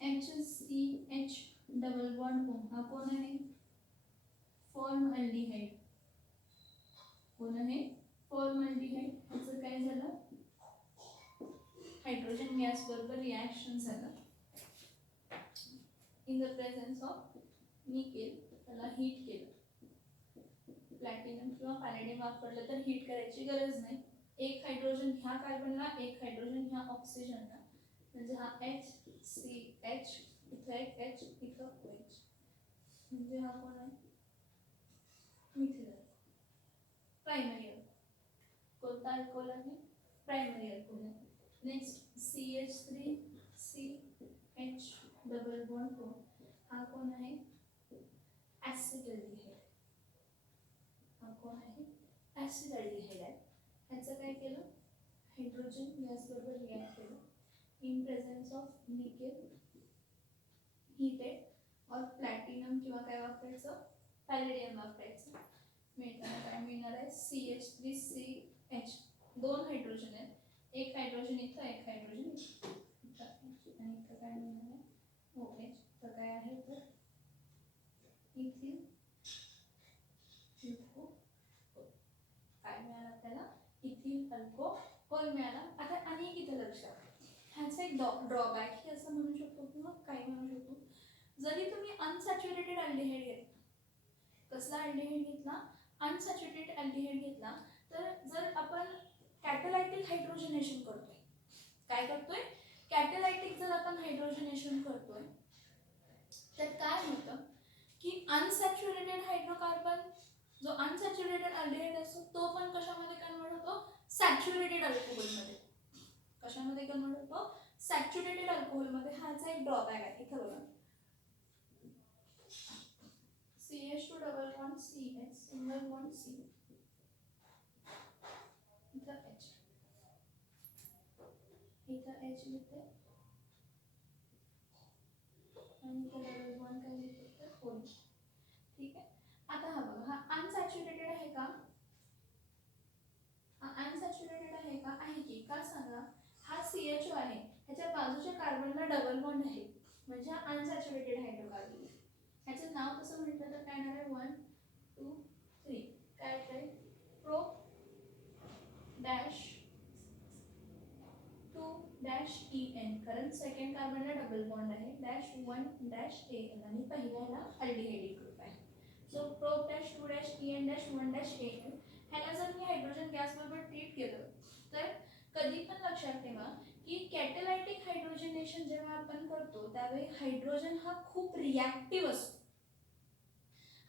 HCH डबल बॉन्ड O, हा कोण आहे, फॉर्म अल्डिहाइड, कोण आहे, फॉर्म अल्डिहाइड, ह्याचं काय झालं, हायड्रोजन गॅस बरोबर रिॲक्शन झालं, in the presence of nickel, त्याला हीट केलं, प्लॅटिनम किंवा पॅलेडियम वापरलं तर हीट करायची गरज नाही, एक हायड्रोजन ह्या कार्बनला, एक हायड्रोजन ह्या ऑक्सिजनला, म्हणजे हा HCH, इथं एक H, इथं OH, म्हणजे हा कोण आहे, मिथिल अल्कोहोल, प्रायमरी अल्कोहोल, कोणता अल्कोहोल आहे, प्रायमरी अल्कोहोल आहे. Next CH3CH double bond O, हा कोण आहे, ऍसिड हा कोण आहे, ऍसिड अल्डिहाइड आहे, ह्याचं काय केलं, हायड्रोजन गॅस बरोबर रिॲक्ट केलं, in presence of nickel heated, और प्लॅटिनम किंवा काय वापरायचं, पॅलेडियम वापरायचं, मिळताना काय मिळणार आहे, CH3CH, दोन हायड्रोजन आहेत, एक हायड्रोजन इथं, एक हायड्रोजन इथं, आणि इथं काय मिळणार आहे, OH, तर काय आहे तर इथिल अल्कोहोल, काय मिळालं आपल्याला, इथिल अल्कोहोल मिळाला. आता आणि इथं लक्षात, ह्याचा एक ड्रॉबॅक ही असं म्हणू शकतो किंवा काय म्हणू शकतो, जरी तुम्ही अनसॅच्युरेटेड अल्डिहाइड घेतला, कसला अल्डिहाइड घेतला, अनसॅच्युरेटेड अल्डिहाइड घेतला, तर जर आपण कॅटॅलायटिक हायड्रोजनेशन करतोय, काय करतोय, कॅटॅलायटिक जर आपण हायड्रोजनेशन करतोय, तर काय होतं की अनसॅच्युरेटेड हायड्रोकार्बन, जो अनसॅच्युरेटेड अल्डिहाइड असतो तो पण कशामध्ये कन्वर्ट होतो, सॅच्युरेटेड अल्कोहोलमध्ये, कशामध्ये कन्वर्ट होतो, सॅच्युरेटेड अल्कोहोलमध्ये, हाचा एक ड्रॉबॅक आहे, इथं बघा, CH2 double bond CH, single bond C, इथं H, इथं H घेते, आणि इथं डबल बॉन्ड काय घेते तर OH, ठीक आहे. आता हा बघा, हा अनसॅच्युरेटेड आहे का, हा अनसॅच्युरेटेड आहे का, आहे की, का सांगा, हा CHO आहे, ह्याच्या बाजूच्या कार्बनला डबल बॉन्ड आहे, म्हणजे हा अनसॅच्युरेटेड हायड्रोकार्बन, ह्याचं नाव कसं म्हटलं तर काय येणार आहे, 1 2 3, काय आहे, प्रो डॅश 2 डॅश EN, कारण सेकंड कार्बनला डबल बॉन्ड आहे, डॅश 1 डॅश AN, आणि पहिल्याला अल्डिहाइड ग्रुप आहे, so pro dash 2 dash EN dash 1 dash AN, ह्याला जर मी हायड्रोजन गॅस बरोबर ट्रीट केलं, तर कधी पण लक्षात ठेवा की कॅटॅलायटिक हायड्रोजनेशन जेव्हा आपण करतो त्यावेळी हायड्रोजन हा खूप रिॲक्टिव्ह असतो,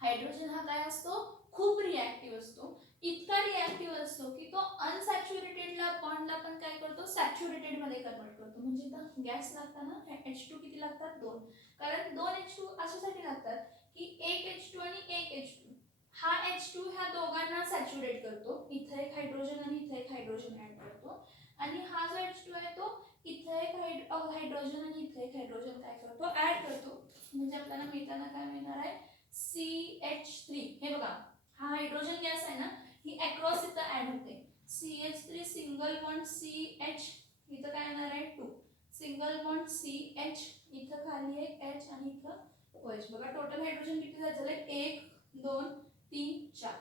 हायड्रोजन हा काय असतो, खूप रिॲक्टिव्ह असतो, इतका रिॲक्टिव्ह असतो की तो अनसॅच्युरेटेडला बॉन्डला पण काय करतो, सॅच्युरेटेड मध्ये कन्वर्ट करतो. म्हणजे इथं गॅस लागताना H2 किती लागतात, 2. कारण 2 H2 अशासाठी लागतात की एक H2 आणि एक H2. हा H2 ह्या दोघांना सॅच्युरेट करतो, इथं एक हायड्रोजन आणि इथं एक हायड्रोजन ऍड करतो. आणि हा जो H2 आहे तो इथं एक हायड्रोजन आणि इथं एक हायड्रोजन काय करतो, ऍड करतो. म्हणजे आपल्याला मिळताना काय मिळणार आहे, CH3. हे बघा, हा हायड्रोजन गॅस आहे ना, ही अक्रॉस इथं ऍड होते. CH3 सिंगल बॉन्ड CH, इथं काय येणार आहे 2. सिंगल बॉन्ड CH, इथं खाली एक H आणि इथं OH. बघा टोटल हायड्रोजन किती झाले, 1 2 3 4.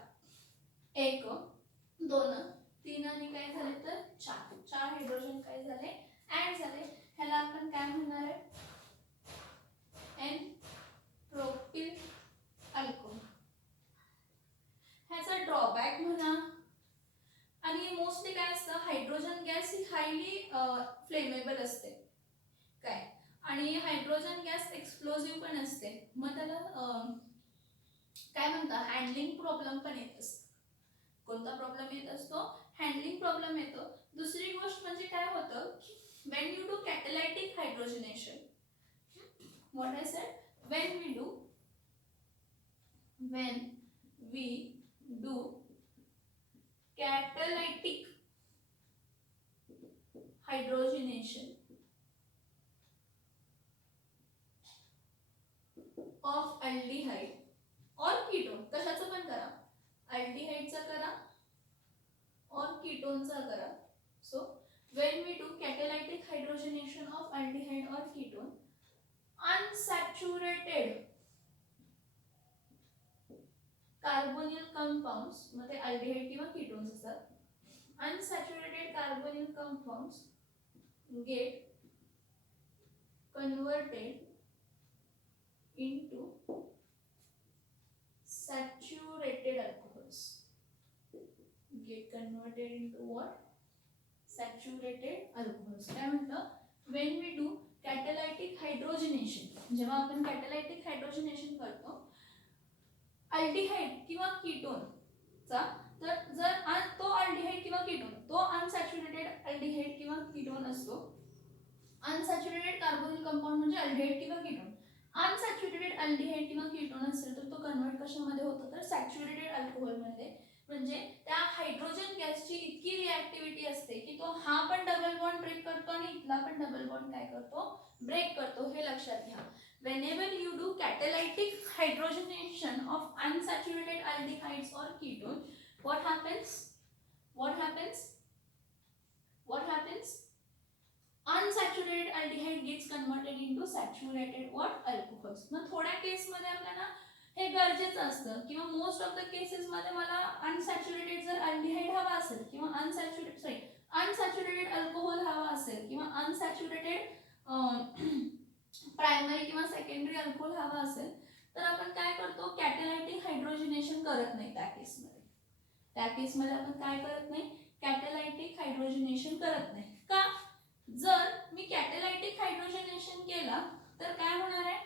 1 2 3 आणि काय झाले तर 4. 4 हायड्रोजन काय झाले, ऍड झाले. ह्याला आपण काय म्हणणार आहे, एन प्रोपिल अल्कोहोल. ह्याचा ड्रॉबॅक म्हणा, आणि मोस्टली काय असतं, हायड्रोजन गॅस ही हायली फ्लेमेबल असते काय, आणि हायड्रोजन गॅस एक्सप्लोजिव्ह पण असते. मग त्याला काय म्हणतात, हँडलिंग प्रॉब्लेम पण येत असतो. कोणता प्रॉब्लेम येत असतो, हँडलिंग प्रॉब्लेम येतो. दुसरी गोष्ट म्हणजे काय होतं, when you do catalytic hydrogenation, what I said, when we do catalytic hydrogenation of aldehyde or ketone, कशाचं पण करा, अल्डिहाइडचा करा और कीटोनचा करा. So when we do catalytic hydrogenation of aldehyde or ketone, unsaturated carbonyl compounds, मग ते अल्डिहाइड किंवा कीटोन्स असतात. unsaturated carbonyl compounds get converted into saturated alcohols. Get converted into what? Saturated alcohols. काय म्हणतं, when we do catalytic hydrogenation, जेव्हा आपण कॅटॅलायटिक हायड्रोजनेशन करतो अल्डिहाइड किंवा कीटोनचा, तर जर तो अल्डिहाइड किंवा कीटोन, तो अनसॅच्युरेटेड अल्डिहाइड किंवा कीटोन असतो. अनसॅच्युरेटेड कार्बोनिल कंपाऊंड म्हणजे अल्डिहाइड किंवा कीटोन. अनसॅच्युरेटेड अल्डिहाइड किंवा कीटोन असेल तर तो कन्वर्ट कशामध्ये होतो, तर सॅच्युरेटेड अल्कोहोलमध्ये. म्हणजे त्या हायड्रोजन गॅसची इतकी रिॲक्टिव्हिटी असते की तो हा पण डबल बॉन्ड ब्रेक करतो आणि इथला पण डबल बॉन्ड काय करतो, ब्रेक करतो. हे लक्षात घ्या. Whenever you do catalytic hydrogenation of unsaturated aldehydes or ketone, what happens? What happens? What happens? Unsaturated aldehyde gets converted into saturated what? Alcohols. मग थोड्या केस मध्ये आपल्याला हे गरजेचं असतं, किंवा मोस्ट ऑफ द केसेस मध्ये मला अनसॅच्युरेटेड जर अल्डिहाइड हवा असेल किंवा अनसॅच्युरेटेड अल्कोहोल हवा असेल किंवा अनसॅच्युरेटेड प्रायमरी किंवा सेकंडरी अल्कोहोल हवा असेल, तर आपण काय करतो, कॅटॅलायटिक हायड्रोजनेशन करत नाही. त्या केसमध्ये आपण काय करत नाही, कॅटॅलायटिक हायड्रोजनेशन करत नाही. का? जर मी कॅटॅलायटिक हायड्रोजनेशन केला तर काय होणार आहे,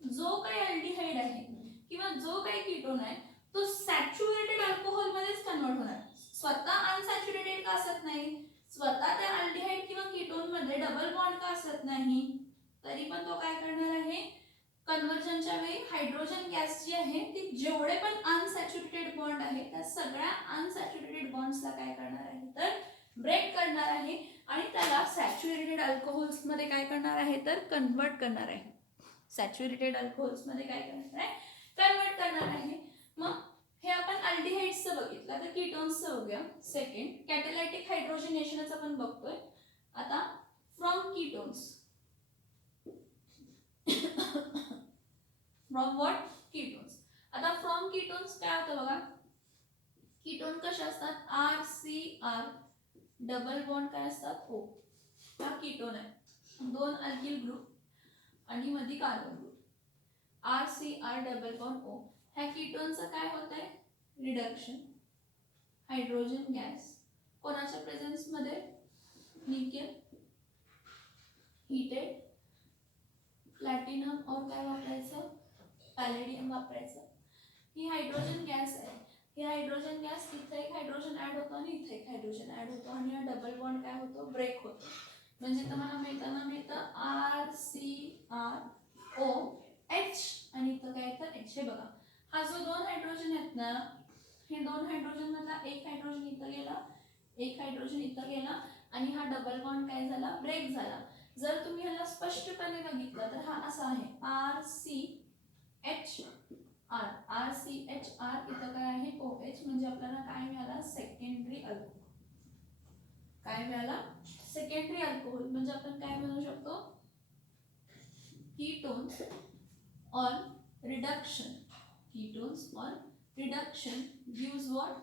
जो काही अल्डिहाइड आहे किंवा जो काही कीटोन आहे तो सॅच्युरेटेड अल्कोहोल मध्येच कन्वर्ट होणार. स्वतः अनसॅच्युरेटेड का असत नाही, स्वतः त्या अल्डिहाइड किंवा कीटोन मध्ये डबल बॉन्ड का असत नाही, तरी पण तो काय करणार आहे, कन्वर्जनच्या वेळी हायड्रोजन गॅस जी आहे ती जेवढे पण अनसॅच्युरेटेड बॉन्ड आहे त्या सगळ्या अनसॅच्युरेटेड बॉन्ड्सला काय करणार आहे, तर ब्रेक करणार आहे आणि त्याला सॅच्युरेटेड अल्कोहोल्स मध्ये काय करणार आहे, तर कन्वर्ट करणार आहे. सॅच्युरेटेड अल्कोहोल्स मध्ये काय करणार आहे, कन्वर्ट करणार आहे. मग हे आपण अल्डिहाइड्सचं बघितलं, तर कीटोन्सचं बघूया. सेकंड, कॅटॅलायटिक हायड्रोजनेशनच आपण बघतोय. आता from ketones, from what, ketones. आता फ्रॉम कीटोन्स काय होतं बघा, कीटोन कसे असतात, RCR डबल बॉन्ड काय असतात, O. हा कीटोन आहे, 2 अल्किल ग्रुप आणि मध्ये carbon group. RCR double bond O. ह्या कीटोनचं काय होतंय, रिडक्शन, हायड्रोजन गॅस कोणाच्या प्रेझेन्स मध्ये, निकेल, हीटेड, प्लॅटिनम और काय वापरायचं, पॅलेडियम वापरायचं. ही हायड्रोजन गॅस आहे, हे हायड्रोजन गॅस इथे एक हायड्रोजन ऍड होतो आणि इथे एक हायड्रोजन ऍड होतो आणि हा डबल बॉन्ड काय होतो ब्रेक होतो. म्हणजे तुम्हाला मिळतं RCROH आणि इथं काय येतं H. हे बघा हा जो दोन हायड्रोजन आहेत ना हे दोन हायड्रोजन मधला एक हायड्रोजन इथं गेला एक हायड्रोजन इथं गेला आणि हा डबल बॉन्ड काय झाला ब्रेक झाला. जर तुम्ही ह्याला स्पष्टपणे बघितलं तर हा असा आहे RCHR RCHR इथं काय आहे OH म्हणजे आपल्याला काय मिळाला सेकंडरी अल्कोहोल. काय मिळाला सेकंडरी अल्कोहोल म्हणजे आपण काय म्हणू शकतो ketones on reduction gives what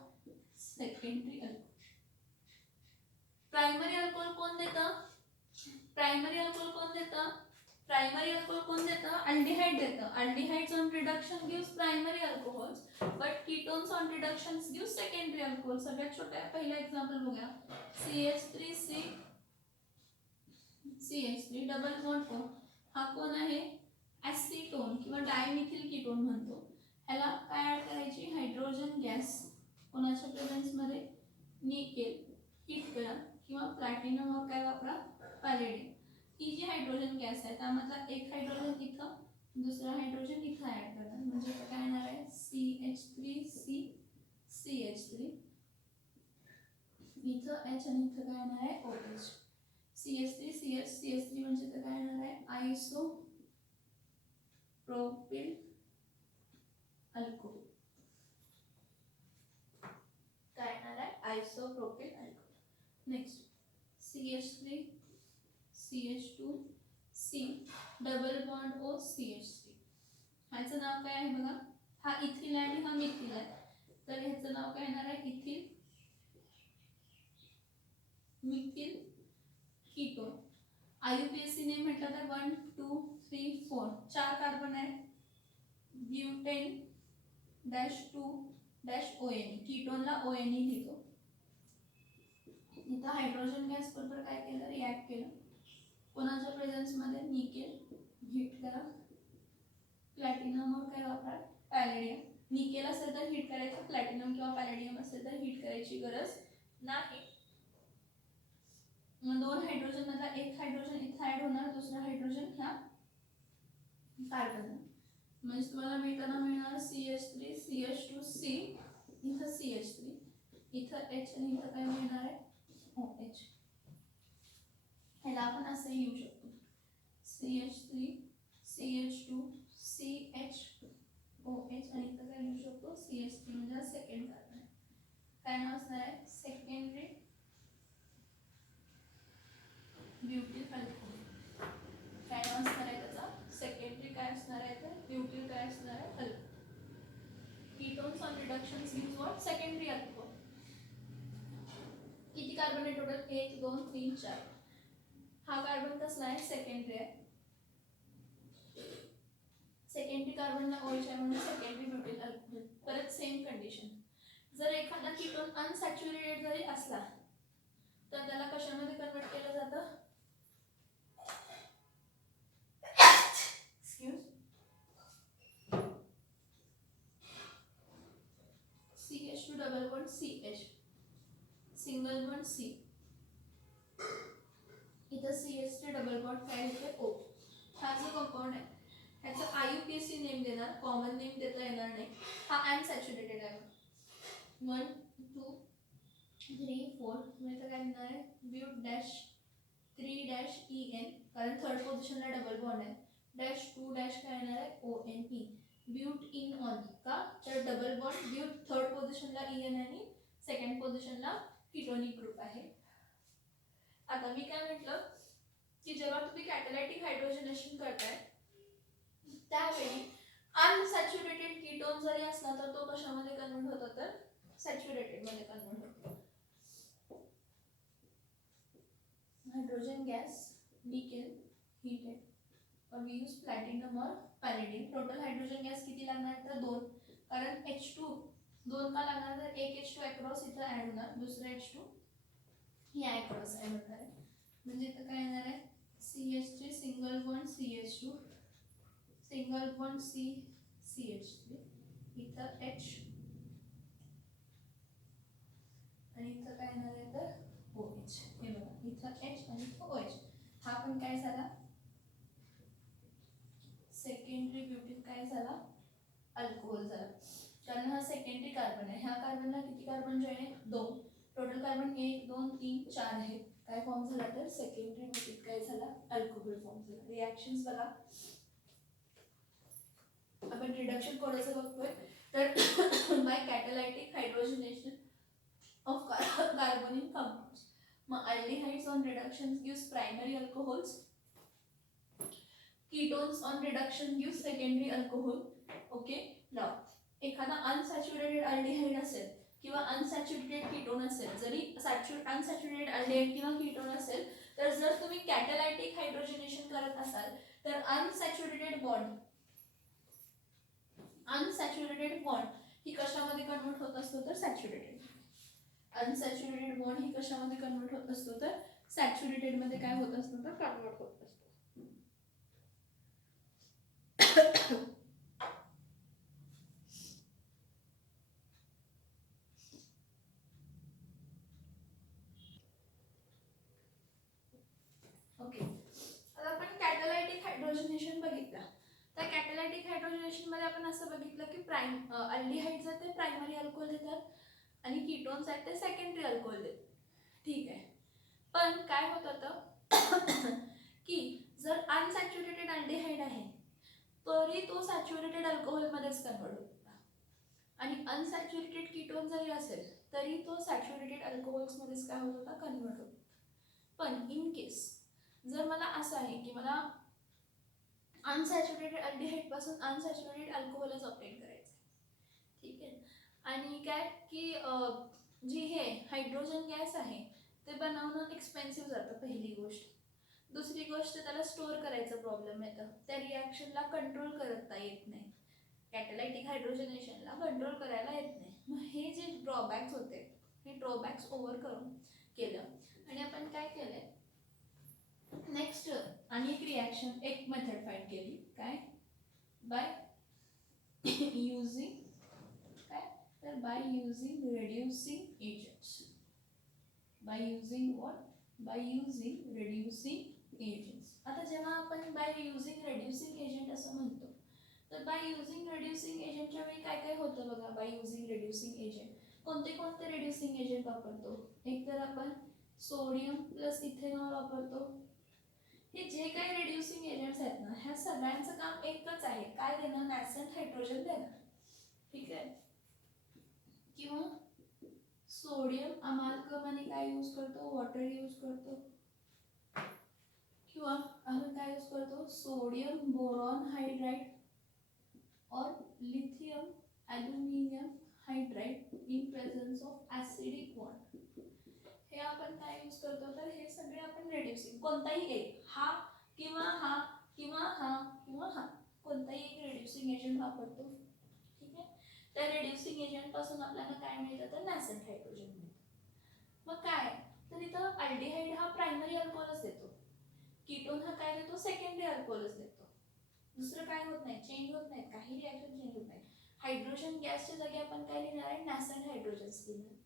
secondary alcohol. Primary alcohol कोण देतं अल्डिहाइड देतं. Aldehydes on reduction gives primary alcohols but ketones on reductions gives secondary alcohol. सगळ्यात छोटा पहिला एक्झाम्पल बघूया CH3 डबल बॉन्ड O हा कोण आहे ऍसिटोन किंवा डायमिथिल कीटोन म्हणतो. ह्याला काय ऍड करायची हायड्रोजन गॅस कोणाच्या प्रेझेन्स मध्ये निकेल हीट करा किंवा प्लॅटिनम वर काय वापरा पॅलेडियम. ही जी हायड्रोजन गॅस आहे त्यामधला एक हायड्रोजन इथं दुसरा हायड्रोजन इथं ऍड करणार म्हणजे काय येणार आहे CH3 इथं H आणि इथं काय येणार आहे OH. CH3 म्हणजे काय येणार आहे आयसोप्रोपिल अल्कोहोल. काय येणार आहे isopropyl alcohol. Next CH3 CH2 C double bond O CH3 ह्याचं नाव काय आहे बघा हा इथिल आहे आणि हा मिथिल आहे तर ह्याचं नाव काय येणार आहे इथिल मिथिल कीटोन. IUPAC ने म्हटलं तर 1 2 3 4 चार कार्बन आहेत ब्युटेन -2-ONe कीटोनला ONe लिहितो. इथं हायड्रोजन गॅस बरोबर काय केलं रिॲक्ट केलं कोणाच्या प्रेझेन्स मध्ये निकेल हीट करा प्लॅटिनमवर काय वापरा पॅलेडियम. निकेल असेल तर हीट करायचं प्लॅटिनम किंवा पॅलेडियम असेल तर हीट करायची गरज नाही. मग दोन हायड्रोजन मधला एक हायड्रोजन इथं ऍड होणार दुसरा हायड्रोजन ह्या कार्बन म्हणजे तुम्हाला मिळणार CH3 CH2 C इथं CH3 इथं H आणि इथं काय मिळणार आहे OH. ह्याला आपण असं लिहू शकतो CH3 CH2 CHOH आणि इथं काय लिहू शकतो CH3 म्हणजे सेकंड कार्बन आहे. काय नाव असणार आहे सेकंडरी ब्युटिल अल्कोहोल. काय नाव असणार आहे त्याचा सेकंडरी काय असणार आहे तर ब्युटिल काय असणार आहे alcohol. Ketones on reductions gives what secondary alcohol. किती कार्बन आहे टोटल 1 2 3 4. हा कार्बन कसला आहे सेकंडरी आहे. सेकंडरी कार्बनला OH आहे म्हणून सेकंडरी ब्युटिल अल्कोहोल. परत सेम कंडिशन जर एखादा कीटोन अनसॅच्युरेटेड जरी असला तर त्याला कशामध्ये कन्वर्ट केलं जातं CH2 double bond CH single bond C इथं CH3 डबल बॉन्ड काय होते O. हा जो कंपाऊंड आहे ह्याचं IUPAC नेम देणार कॉमन नेम देता येणार नाही. हा अनसॅच्युरेटेड आहे 1 2 3 4 म्हणजे काय येणार आहे ब्यूट-3-EN कारण थर्ड पोझिशनला डबल बॉन्ड आहे -2- काय येणार आहे ONE ब्यूट इन ऑन का तर डबल बॉन्ड ब्यूट थर्ड पोझिशनला EN आणि सेकंड पोझिशनला कीटोनिक ग्रुप आहे. आता मी काय म्हटलं की जेव्हा तुम्ही कॅटॅलायटिक हायड्रोजनेशन करताय त्यावेळी अनसॅच्युरेटेड कीटोन जरी असला तर तो कशामध्ये कन्वर्ट होतो तर सॅच्युरेटेड मध्ये कन्वर्ट होतो. हाइड्रोजन गैस निकेल हीटेड और वी यूज प्लैटिनम और पैलेडियम. टोटल हाइड्रोजन गैस किती लागणार तर 2 कारण H2 2 का लागणार तर एक H2 अक्रॉस इथं ऍड होणार दुसरा H2 या अक्रॉस ऍड होणार आहे म्हणजे इथं काय येणार आहे CH3 single bond CH2 single bond CH3 इथं H आणि इथं काय येणार आहे तर OH. हे बघा इथं H आणि इथं OH. हा पण काय झाला सेकंडरी ब्युटीन काय झाला अल्कोहोल झाला, कारण हा सेकंडरी कार्बन आहे. ह्या कार्बनला किती कार्बन जॉईन आहेत 2. टोटल कार्बन 1 2 3 4 आहे. काय फॉर्म झाला तर सेकंडरी ब्युटीन काय झाला अल्कोहोल फॉर्म झाला. रिॲक्शन्स बघा आपण रिडक्शन कोणाचं बघतोय तर by catalytic hydrogenation of carbonyl compounds. मग aldehydes on reduction gives primary alcohols, ketones on reduction gives secondary alcohol. Okay. Now एखादा अनसॅच्युरेटेड अल्डिहाइड असेल किंवा अनसॅच्युरेटेड कीटोन असेल, जरी अनसॅच्युरेटेड अल्डिहाइड किंवा कीटोन असेल तर जर तुम्ही कॅटॅलायटिक हायड्रोजनेशन करत असाल तर अनसॅच्युरेटेड बॉन्ड ही कशामध्ये कन्वर्ट होत असतो तर सॅच्युरेटेड. अनसॅच्युरेटेड बॉन्ड ही कशामध्ये कन्वर्ट होत असतो तर सॅच्युरेटेड मध्ये काय होत असतो तर कन्वर्ट होत असतो. ओके. आता आपण कॅटॅलायटिक हायड्रोजनेशन बघितलं. तर कॅटॅलायटिक हायड्रोजनेशन मध्ये आपण असं बघितलं की अल्डिहाइड्स आहेत ते प्रायमरी अल्कोहोल देतात आणि कीटोन्स आहेत ते सेकंडरी अल्कोहोल देतात. ठीक आहे. पण काय होत होतं की जर अनसॅच्युरेटेड अल्डिहाइड आहे तरी तो सॅच्युरेटेड अल्कोहोल मध्येच कन्वर्ट होतो आणि अनसॅच्युरेटेड कीटोन जरी असेल तरी तो सॅच्युरेटेड अल्कोहोल्स मध्येच काय होत होता कन्वर्ट होतो. पण इन केस जर मला असं आहे की मला अनसॅच्युरेटेड अल्डिहाइड पासून अनसॅच्युरेटेड अल्कोहोलच ऑब्टेन करायचं आहे, ठीक आहे, आणि काय की जी हे हायड्रोजन गॅस आहे ते बनवणं एक्सपेन्सिव्ह जातं पहिली गोष्ट. दुसरी गोष्ट त्याला स्टोअर करायचा प्रॉब्लेम येतं, त्या रिॲक्शनला कंट्रोल करता येत नाही, कॅटॅलायटिक हायड्रोजनेशनला कंट्रोल करायला येत नाही. मग हे जे ड्रॉबॅक्स होते हे ड्रॉबॅक्स ओव्हरकम केलं आणि आपण काय केलंय नेक्स्ट आणि एक रिॲक्शन एक मेथड फाइंड केली काय बाय युजिंग काय तर by using reducing agents. By using what by using reducing agents. आता जेव्हा आपण बाय युजिंग रिड्युसिंग एजंट असं म्हणतो तर बाय युजिंग रिड्युसिंग एजंटच्या वेळी काय काय होतं बघा. बाय युजिंग रिड्युसिंग एजंट कोणते कोणते रिड्युसिंग एजंट वापरतो. एक तर आपण सोडियम प्लस इथेनॉल वापरतो. हे जे काही रिड्युसिंग एजंट्स आहेत ना ह्या सगळ्यांचं काम एकच आहे, काय देणं नॅसेंट हायड्रोजन देणं, ठीक आहे. किंवा सोडियम अमाल्गम आणि काय यूज करतो वॉटर यूज करतो, किंवा आपण काय यूज करतो सोडियम बोरॉन हायड्राइड और lithium aluminium hydride in presence of acidic bond. हे आपण काय यूज करतो तर हे सगळे आपण रिड्युसिंग कोणताही एक हा किंवा हा किंवा हा किंवा हा कोणताही एक रिड्युसिंग एजंट वापरतो, ठीक आहे. त्या रिड्युसिंग एजंट पासून आपल्याला काय मिळतं तर नॅसेंट हायड्रोजन मिळतं. मग काय तर इथं अल्डिहाइड हा प्रायमरी अल्कोहोलच देतो, कीटोन हा काय देतो सेकंडरी अल्कोहोलच देतो. दुसरं काय होत नाही, चेंज होत नाही, काही रिॲक्शन चेंज होत नाही. हायड्रोजन गॅसच्या जागी आपण काय लिहिणार आहे नॅसेंट हायड्रोजन्स लिहिणार.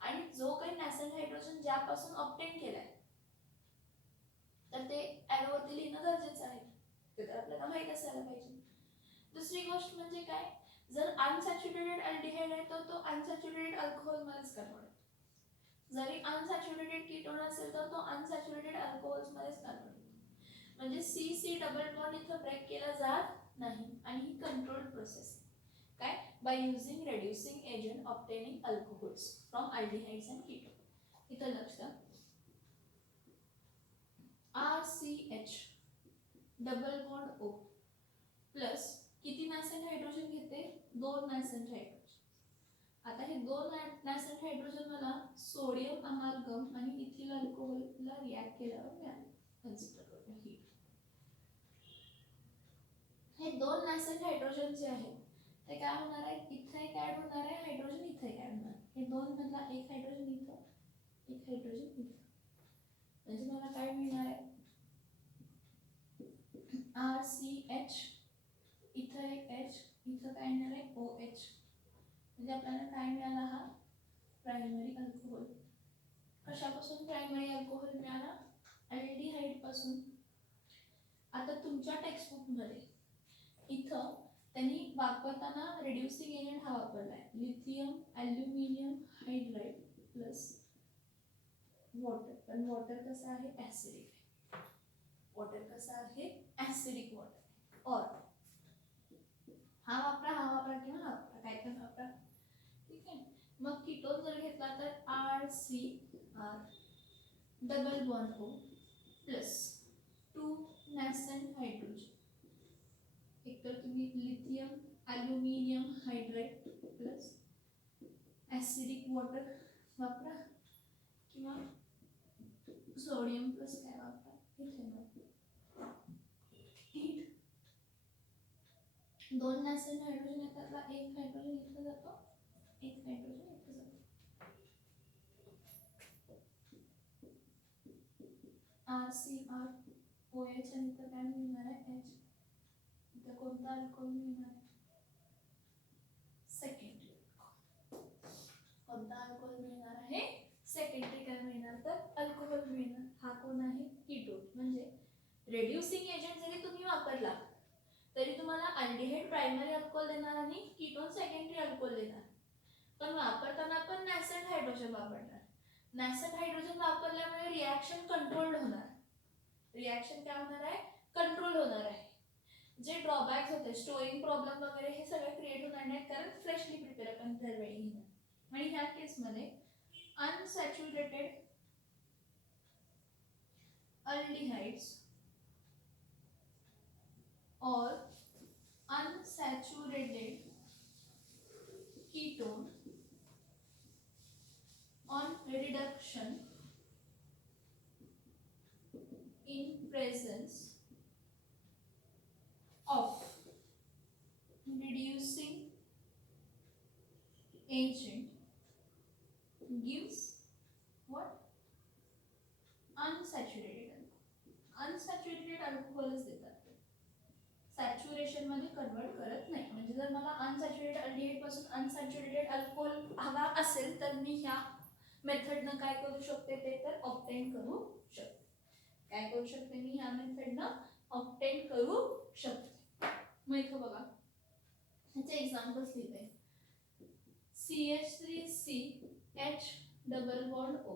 आणि जो काही नॅसेंट हायड्रोजन ज्यापासून ऑब्टेन केलाय तर ते ॲरोवरती लिहिणं गरजेचं आहे, ते तर आपल्याला माहीत असायला पाहिजे. दुसरी गोष्ट म्हणजे काय जर अनसॅच्युरेटेड अल्डिहाइड आहे तर तो अनसॅच्युरेटेड अल्कोहोलमध्येच कन्वर्ट होतो. जरी अनसॅच्युरेटेड कीटोन असेल तर तो अनसॅच्युरेटेड अल्कोहोल्समध्येच कन्वर्ट होतो. म्हणजे सी डबल बॉन्ड इथं ब्रेक केला जात नाही आणि ही कंट्रोल्ड प्रोसेस काय by using reducing agent obtaining alcohols from aldehydes and ketone. इथं लक्ष द्या RCH double bond O plus किती नॅसेंट हायड्रोजन घेते 2 नॅसेंट हायड्रोजन. आता हे 2 नॅसेंट हायड्रोजन मला सोडियम अमाल्गम आणि इथिल अल्कोहोलला रिॲक्ट केल्यावर मिळाले. कन्सिडर करूया ही हे 2 नॅसेंट हायड्रोजन जे आहेत ते काय होणार आहे इथे एक ऍड होणार आहे हायड्रोजन इथे ऍड होणार. हे 2 मधला एक हायड्रोजन इथं एक हायड्रोजन इथं म्हणजे मला काय मिळणार आहे RCH इथं एक H इथं काय येणार आहे OH. म्हणजे आपल्याला काय मिळाला हा प्रायमरी अल्कोहोल. कशापासून प्रायमरी अल्कोहोल मिळाला? अल्डिहाइड पासून. आता तुमच्या टेक्स्टबुकमध्ये इथं त्यांनी वापरताना रिड्युसिंग एजंट हा वापरलाय, lithium aluminium hydride plus water. पण वॉटर कसं आहे? ॲसिडिक. वॉटर कसं आहे? Acidic water. और हा वापरा किंवा हा वापरा, काय पण वापरा, ठीक आहे. मग कीटोन जर घेतला तर RCR double bond O plus 2 nascent hydrogen. एकतर तुम्ही lithium aluminium hydride plus acidic water वापरा किंवा सोडियम प्लस काय वापरा, इथेनॉल. 2 नॅसेंट हायड्रोजन येतात का? एक हायड्रोजन इथं जातो, एक हायड्रोजन इथं जातो. RCR OH आणि इथं काय मिळणार आहे? H. इथं कोणता अल्कोहोल मिळणार आहे? सेकंडरी. कोणता अल्कोहोल मिळणार आहे? सेकंडरी. काय मिळणार? तर अल्कोहोल मिळणार. हा कोण आहे? कीटोन. म्हणजे रिड्युसिंग एजंट जरी तुम्ही वापरला तरी तुम्हाला अल्डिहाइड प्रायमरी अल्कोहोल देणार आणि कीटोन सेकंडरी अल्कोहोल देणार. पण वापरताना आपण नॅसेंट हायड्रोजन वापरणार. नॅसेंट हायड्रोजन वापरल्यामुळे रिॲक्शन कंट्रोल्ड होणार. रिॲक्शन काय होणार आहे? कंट्रोल होणार आहे. जे ड्रॉबॅक्स होते, स्टोरिंग प्रॉब्लेम वगैरे, हे सगळे क्रिएट होणार नाहीत, कारण फ्रेशली प्रिपेअर आपण दरवेळी घेणार. आणि ह्या केसमध्ये अनसॅच्युरेटेड अल्डिहाइड्स और unsaturated ketone on reduction in presence of reducing agent gives what? Unsaturated alcohol. Unsaturated alcoholच देतात, सॅच्युरेशन मध्ये कन्वर्ट करत नाही. म्हणजे जर मला अनसॅच्युरेटेड अल्डिहाइड पासून अनसॅच्युरेटेड अल्कोहोल हवा असेल तर मी ह्या मेथडनं काय करू शकते? ते तर ऑब्टेन करू शकते. काय करू शकते? मी ह्या मेथडनं ऑब्टेन करू शकते. मग इथं बघा, ह्याचे एक्झाम्पल्स लिहिते. CH3CH double bond O.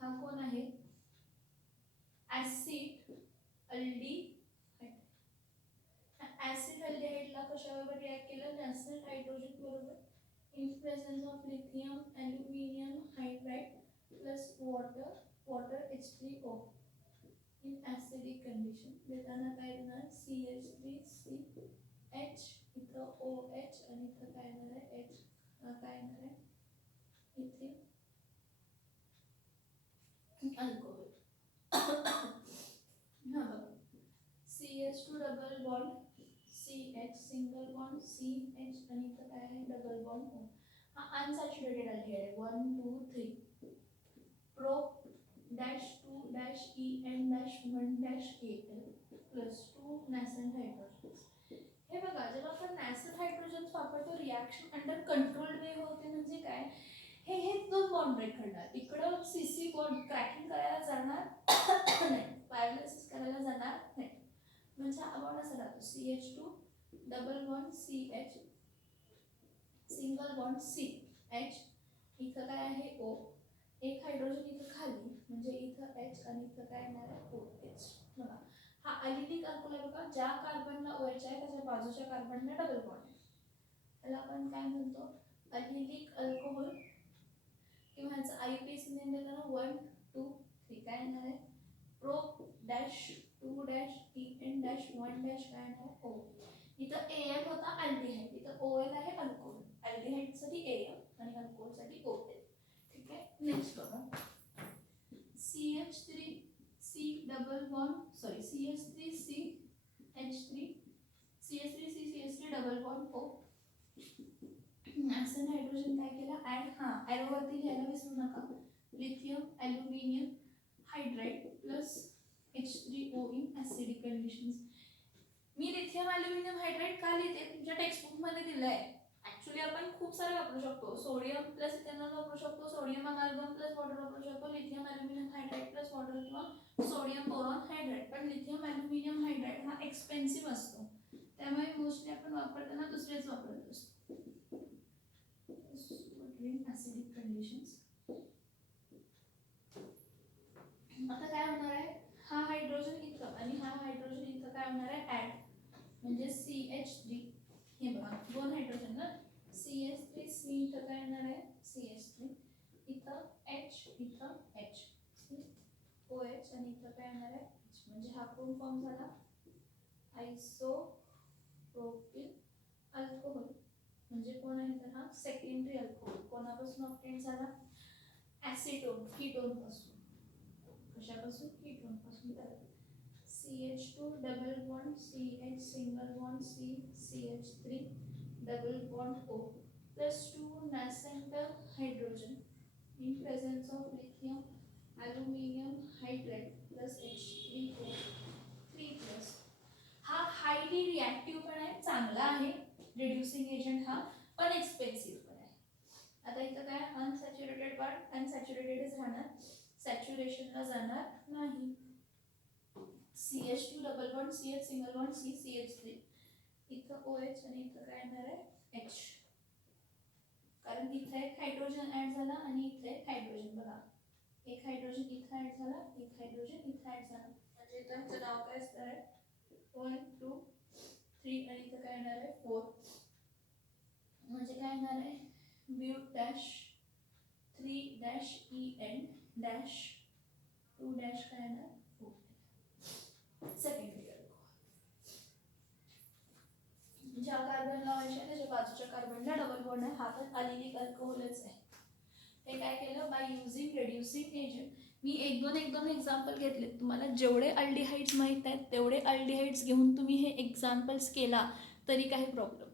हा कोण आहे? Acid aldehyde. ऍसिड अल्डिहाइडला कशाबरोबर रिॲक्ट केलं? नॅसेंट हायड्रोजन बरोबर, in presence of lithium aluminium hydride plus water H3O in acidic condition. देताना काय येणार? CH3CH, इथं OH आणि इथं काय येणार आहे? H. काय येणार आहे? इथे अल्कोहोल. हा बघा, CH2 double bond CH, single bond CH आणि इथं काय आहे? Double bond O. हा अनसॅच्युरेटेड अल्डिहाइड आहे. 1 2 3 pro dash 2 dash EN dash 1 dash AL plus 2 nascent hydrogen. हे बघा, जेव्हा आपण नॅसेंट हायड्रोजन वापरतो रिॲक्शन अंडर कंट्रोल्ड वे होते. म्हणजे काय? हे दोन बॉन्ड ब्रेक करणार. इकडं CC बॉन्ड क्रॅकिंग करायला जाणार नाही, पायरोलिसिस करायला जाणार नाही. म्हणजे हा बॉन्ड असा राहतो, CH2 double bond CH, single bond CH, इथं काय आहे? O. एक हायड्रोजन इथं खाली, म्हणजे इथं H आणि इथं काय येणार आहे? OH. बघा, हा अलिलिक अल्कोहोल आहे. बघा, ज्या कार्बनला OH आहे त्याच्या बाजूच्या कार्बनला डबल बॉन्ड आहे. त्याला आपण काय म्हणतो? अलिलिक अल्कोहोल. किंवा ह्याचं IUPAC नेम देताना 1 2 3 काय येणार आहे? Pro dash 2 dash EN dash 1 dash काय येणार? O. इथं AM होता अल्डिहाइड, इथं OL आहे अल्कोहोल. अल्डिहाइडसाठी AM आणि अल्कोहोलसाठी OL. ठीक आहे. नेक्स्ट बघा, CH3C double bond CH3CH3 double bond O. Nascent hydrogen काय केला? ऍड. ॲरोवरती लिहायला विसरू नका. Lithium aluminium hydride plus H3O in acidic conditions. मी लिथियम ॲल्युमिनियम हायड्राइड का लिहिते? तुमच्या टेक्स्टबुक मध्ये दिलं आहे. ॲक्च्युली आपण खूप सारे वापरू शकतो. सोडियम प्लस इथेनॉल वापरू शकतो, सोडियम अमॅल्गम प्लस वॉटर वापरू शकतो, lithium aluminium hydride plus water किंवा सोडियम बोरॉन हायड्राईड. पण लिथियम ॲल्युमिनियम हायड्राईड हा एक्सपेन्सिव्ह असतो, त्यामुळे मोस्टली आपण वापरताना दुसरेच वापरत असतो. Acidic conditions. आता काय होणार आहे, हा हायड्रोजन इथं आणि हा हायड्रोजन इथं काय होणार आहे, ॲड म्हणजे CH3. हे बघा 2 हायड्रोजन ना, CH3 C इथं काय येणार आहे, CH3 इथं H इथं H OH आणि इथं काय येणार आहे H. म्हणजे हा कोण फॉर्म झाला, आयसोप्रोपिल अल्कोहोल. म्हणजे कोण आहे तर हा सेकंडरी अल्कोहोल. कोणापासून ऑब्टेन झाला, ॲसिटोन कीटोन पासून. कशापासून, कीटोन पासून. CH2 double bond CH single bond C CH3 double bond O plus 2 nascent hydrogen in presence of lithium aluminum hydride plus H3O 3 plus. हा हायली रिॲक्टिव्ह पण आहे, चांगला आहे रिड्युसिंग एजंट हा, पण एक्सपेन्सिव्ह पण आहे. आता इथं काय अनसॅच्युरेटेड पार्ट अनसॅच्युरेटेडच राहणार, सॅच्युरेशनला जाणार नाही. CH2 double bond CH single bond C CH3 इथं OH आणि इथं काय येणार आहे H. कारण इथे एक हायड्रोजन ऍड झाला आणि इथे एक हायड्रोजन. बघा एक हायड्रोजन इथं ऍड झाला, एक हायड्रोजन इथं ऍड झाला. म्हणजे इथं नाव काय असणार आहे 1 2 3 आणि इथं काय येणार आहे 4. म्हणजे काय येणार आहे but dash 3 dash EN dash 2 dash काय येणार 4. Secondary alcohol. ज्या कार्बन लावायचे त्याच्या बाजूच्या कार्बनला डबल बॉन्ड आहे, हा पण अलिलिक अल्कोहोलच आहे. हे काय केलं, बाय युझिंग रेड्युसिंग एजंट. मी एक दोन एक्झाम्पल घेतले. तुम्हाला जेवढे अल्डिहाइड्स माहीत आहेत तेवढे अल्डिहाइड्स घेऊन तुम्ही हे एक्झाम्पल्स केला तरी काही प्रॉब्लेम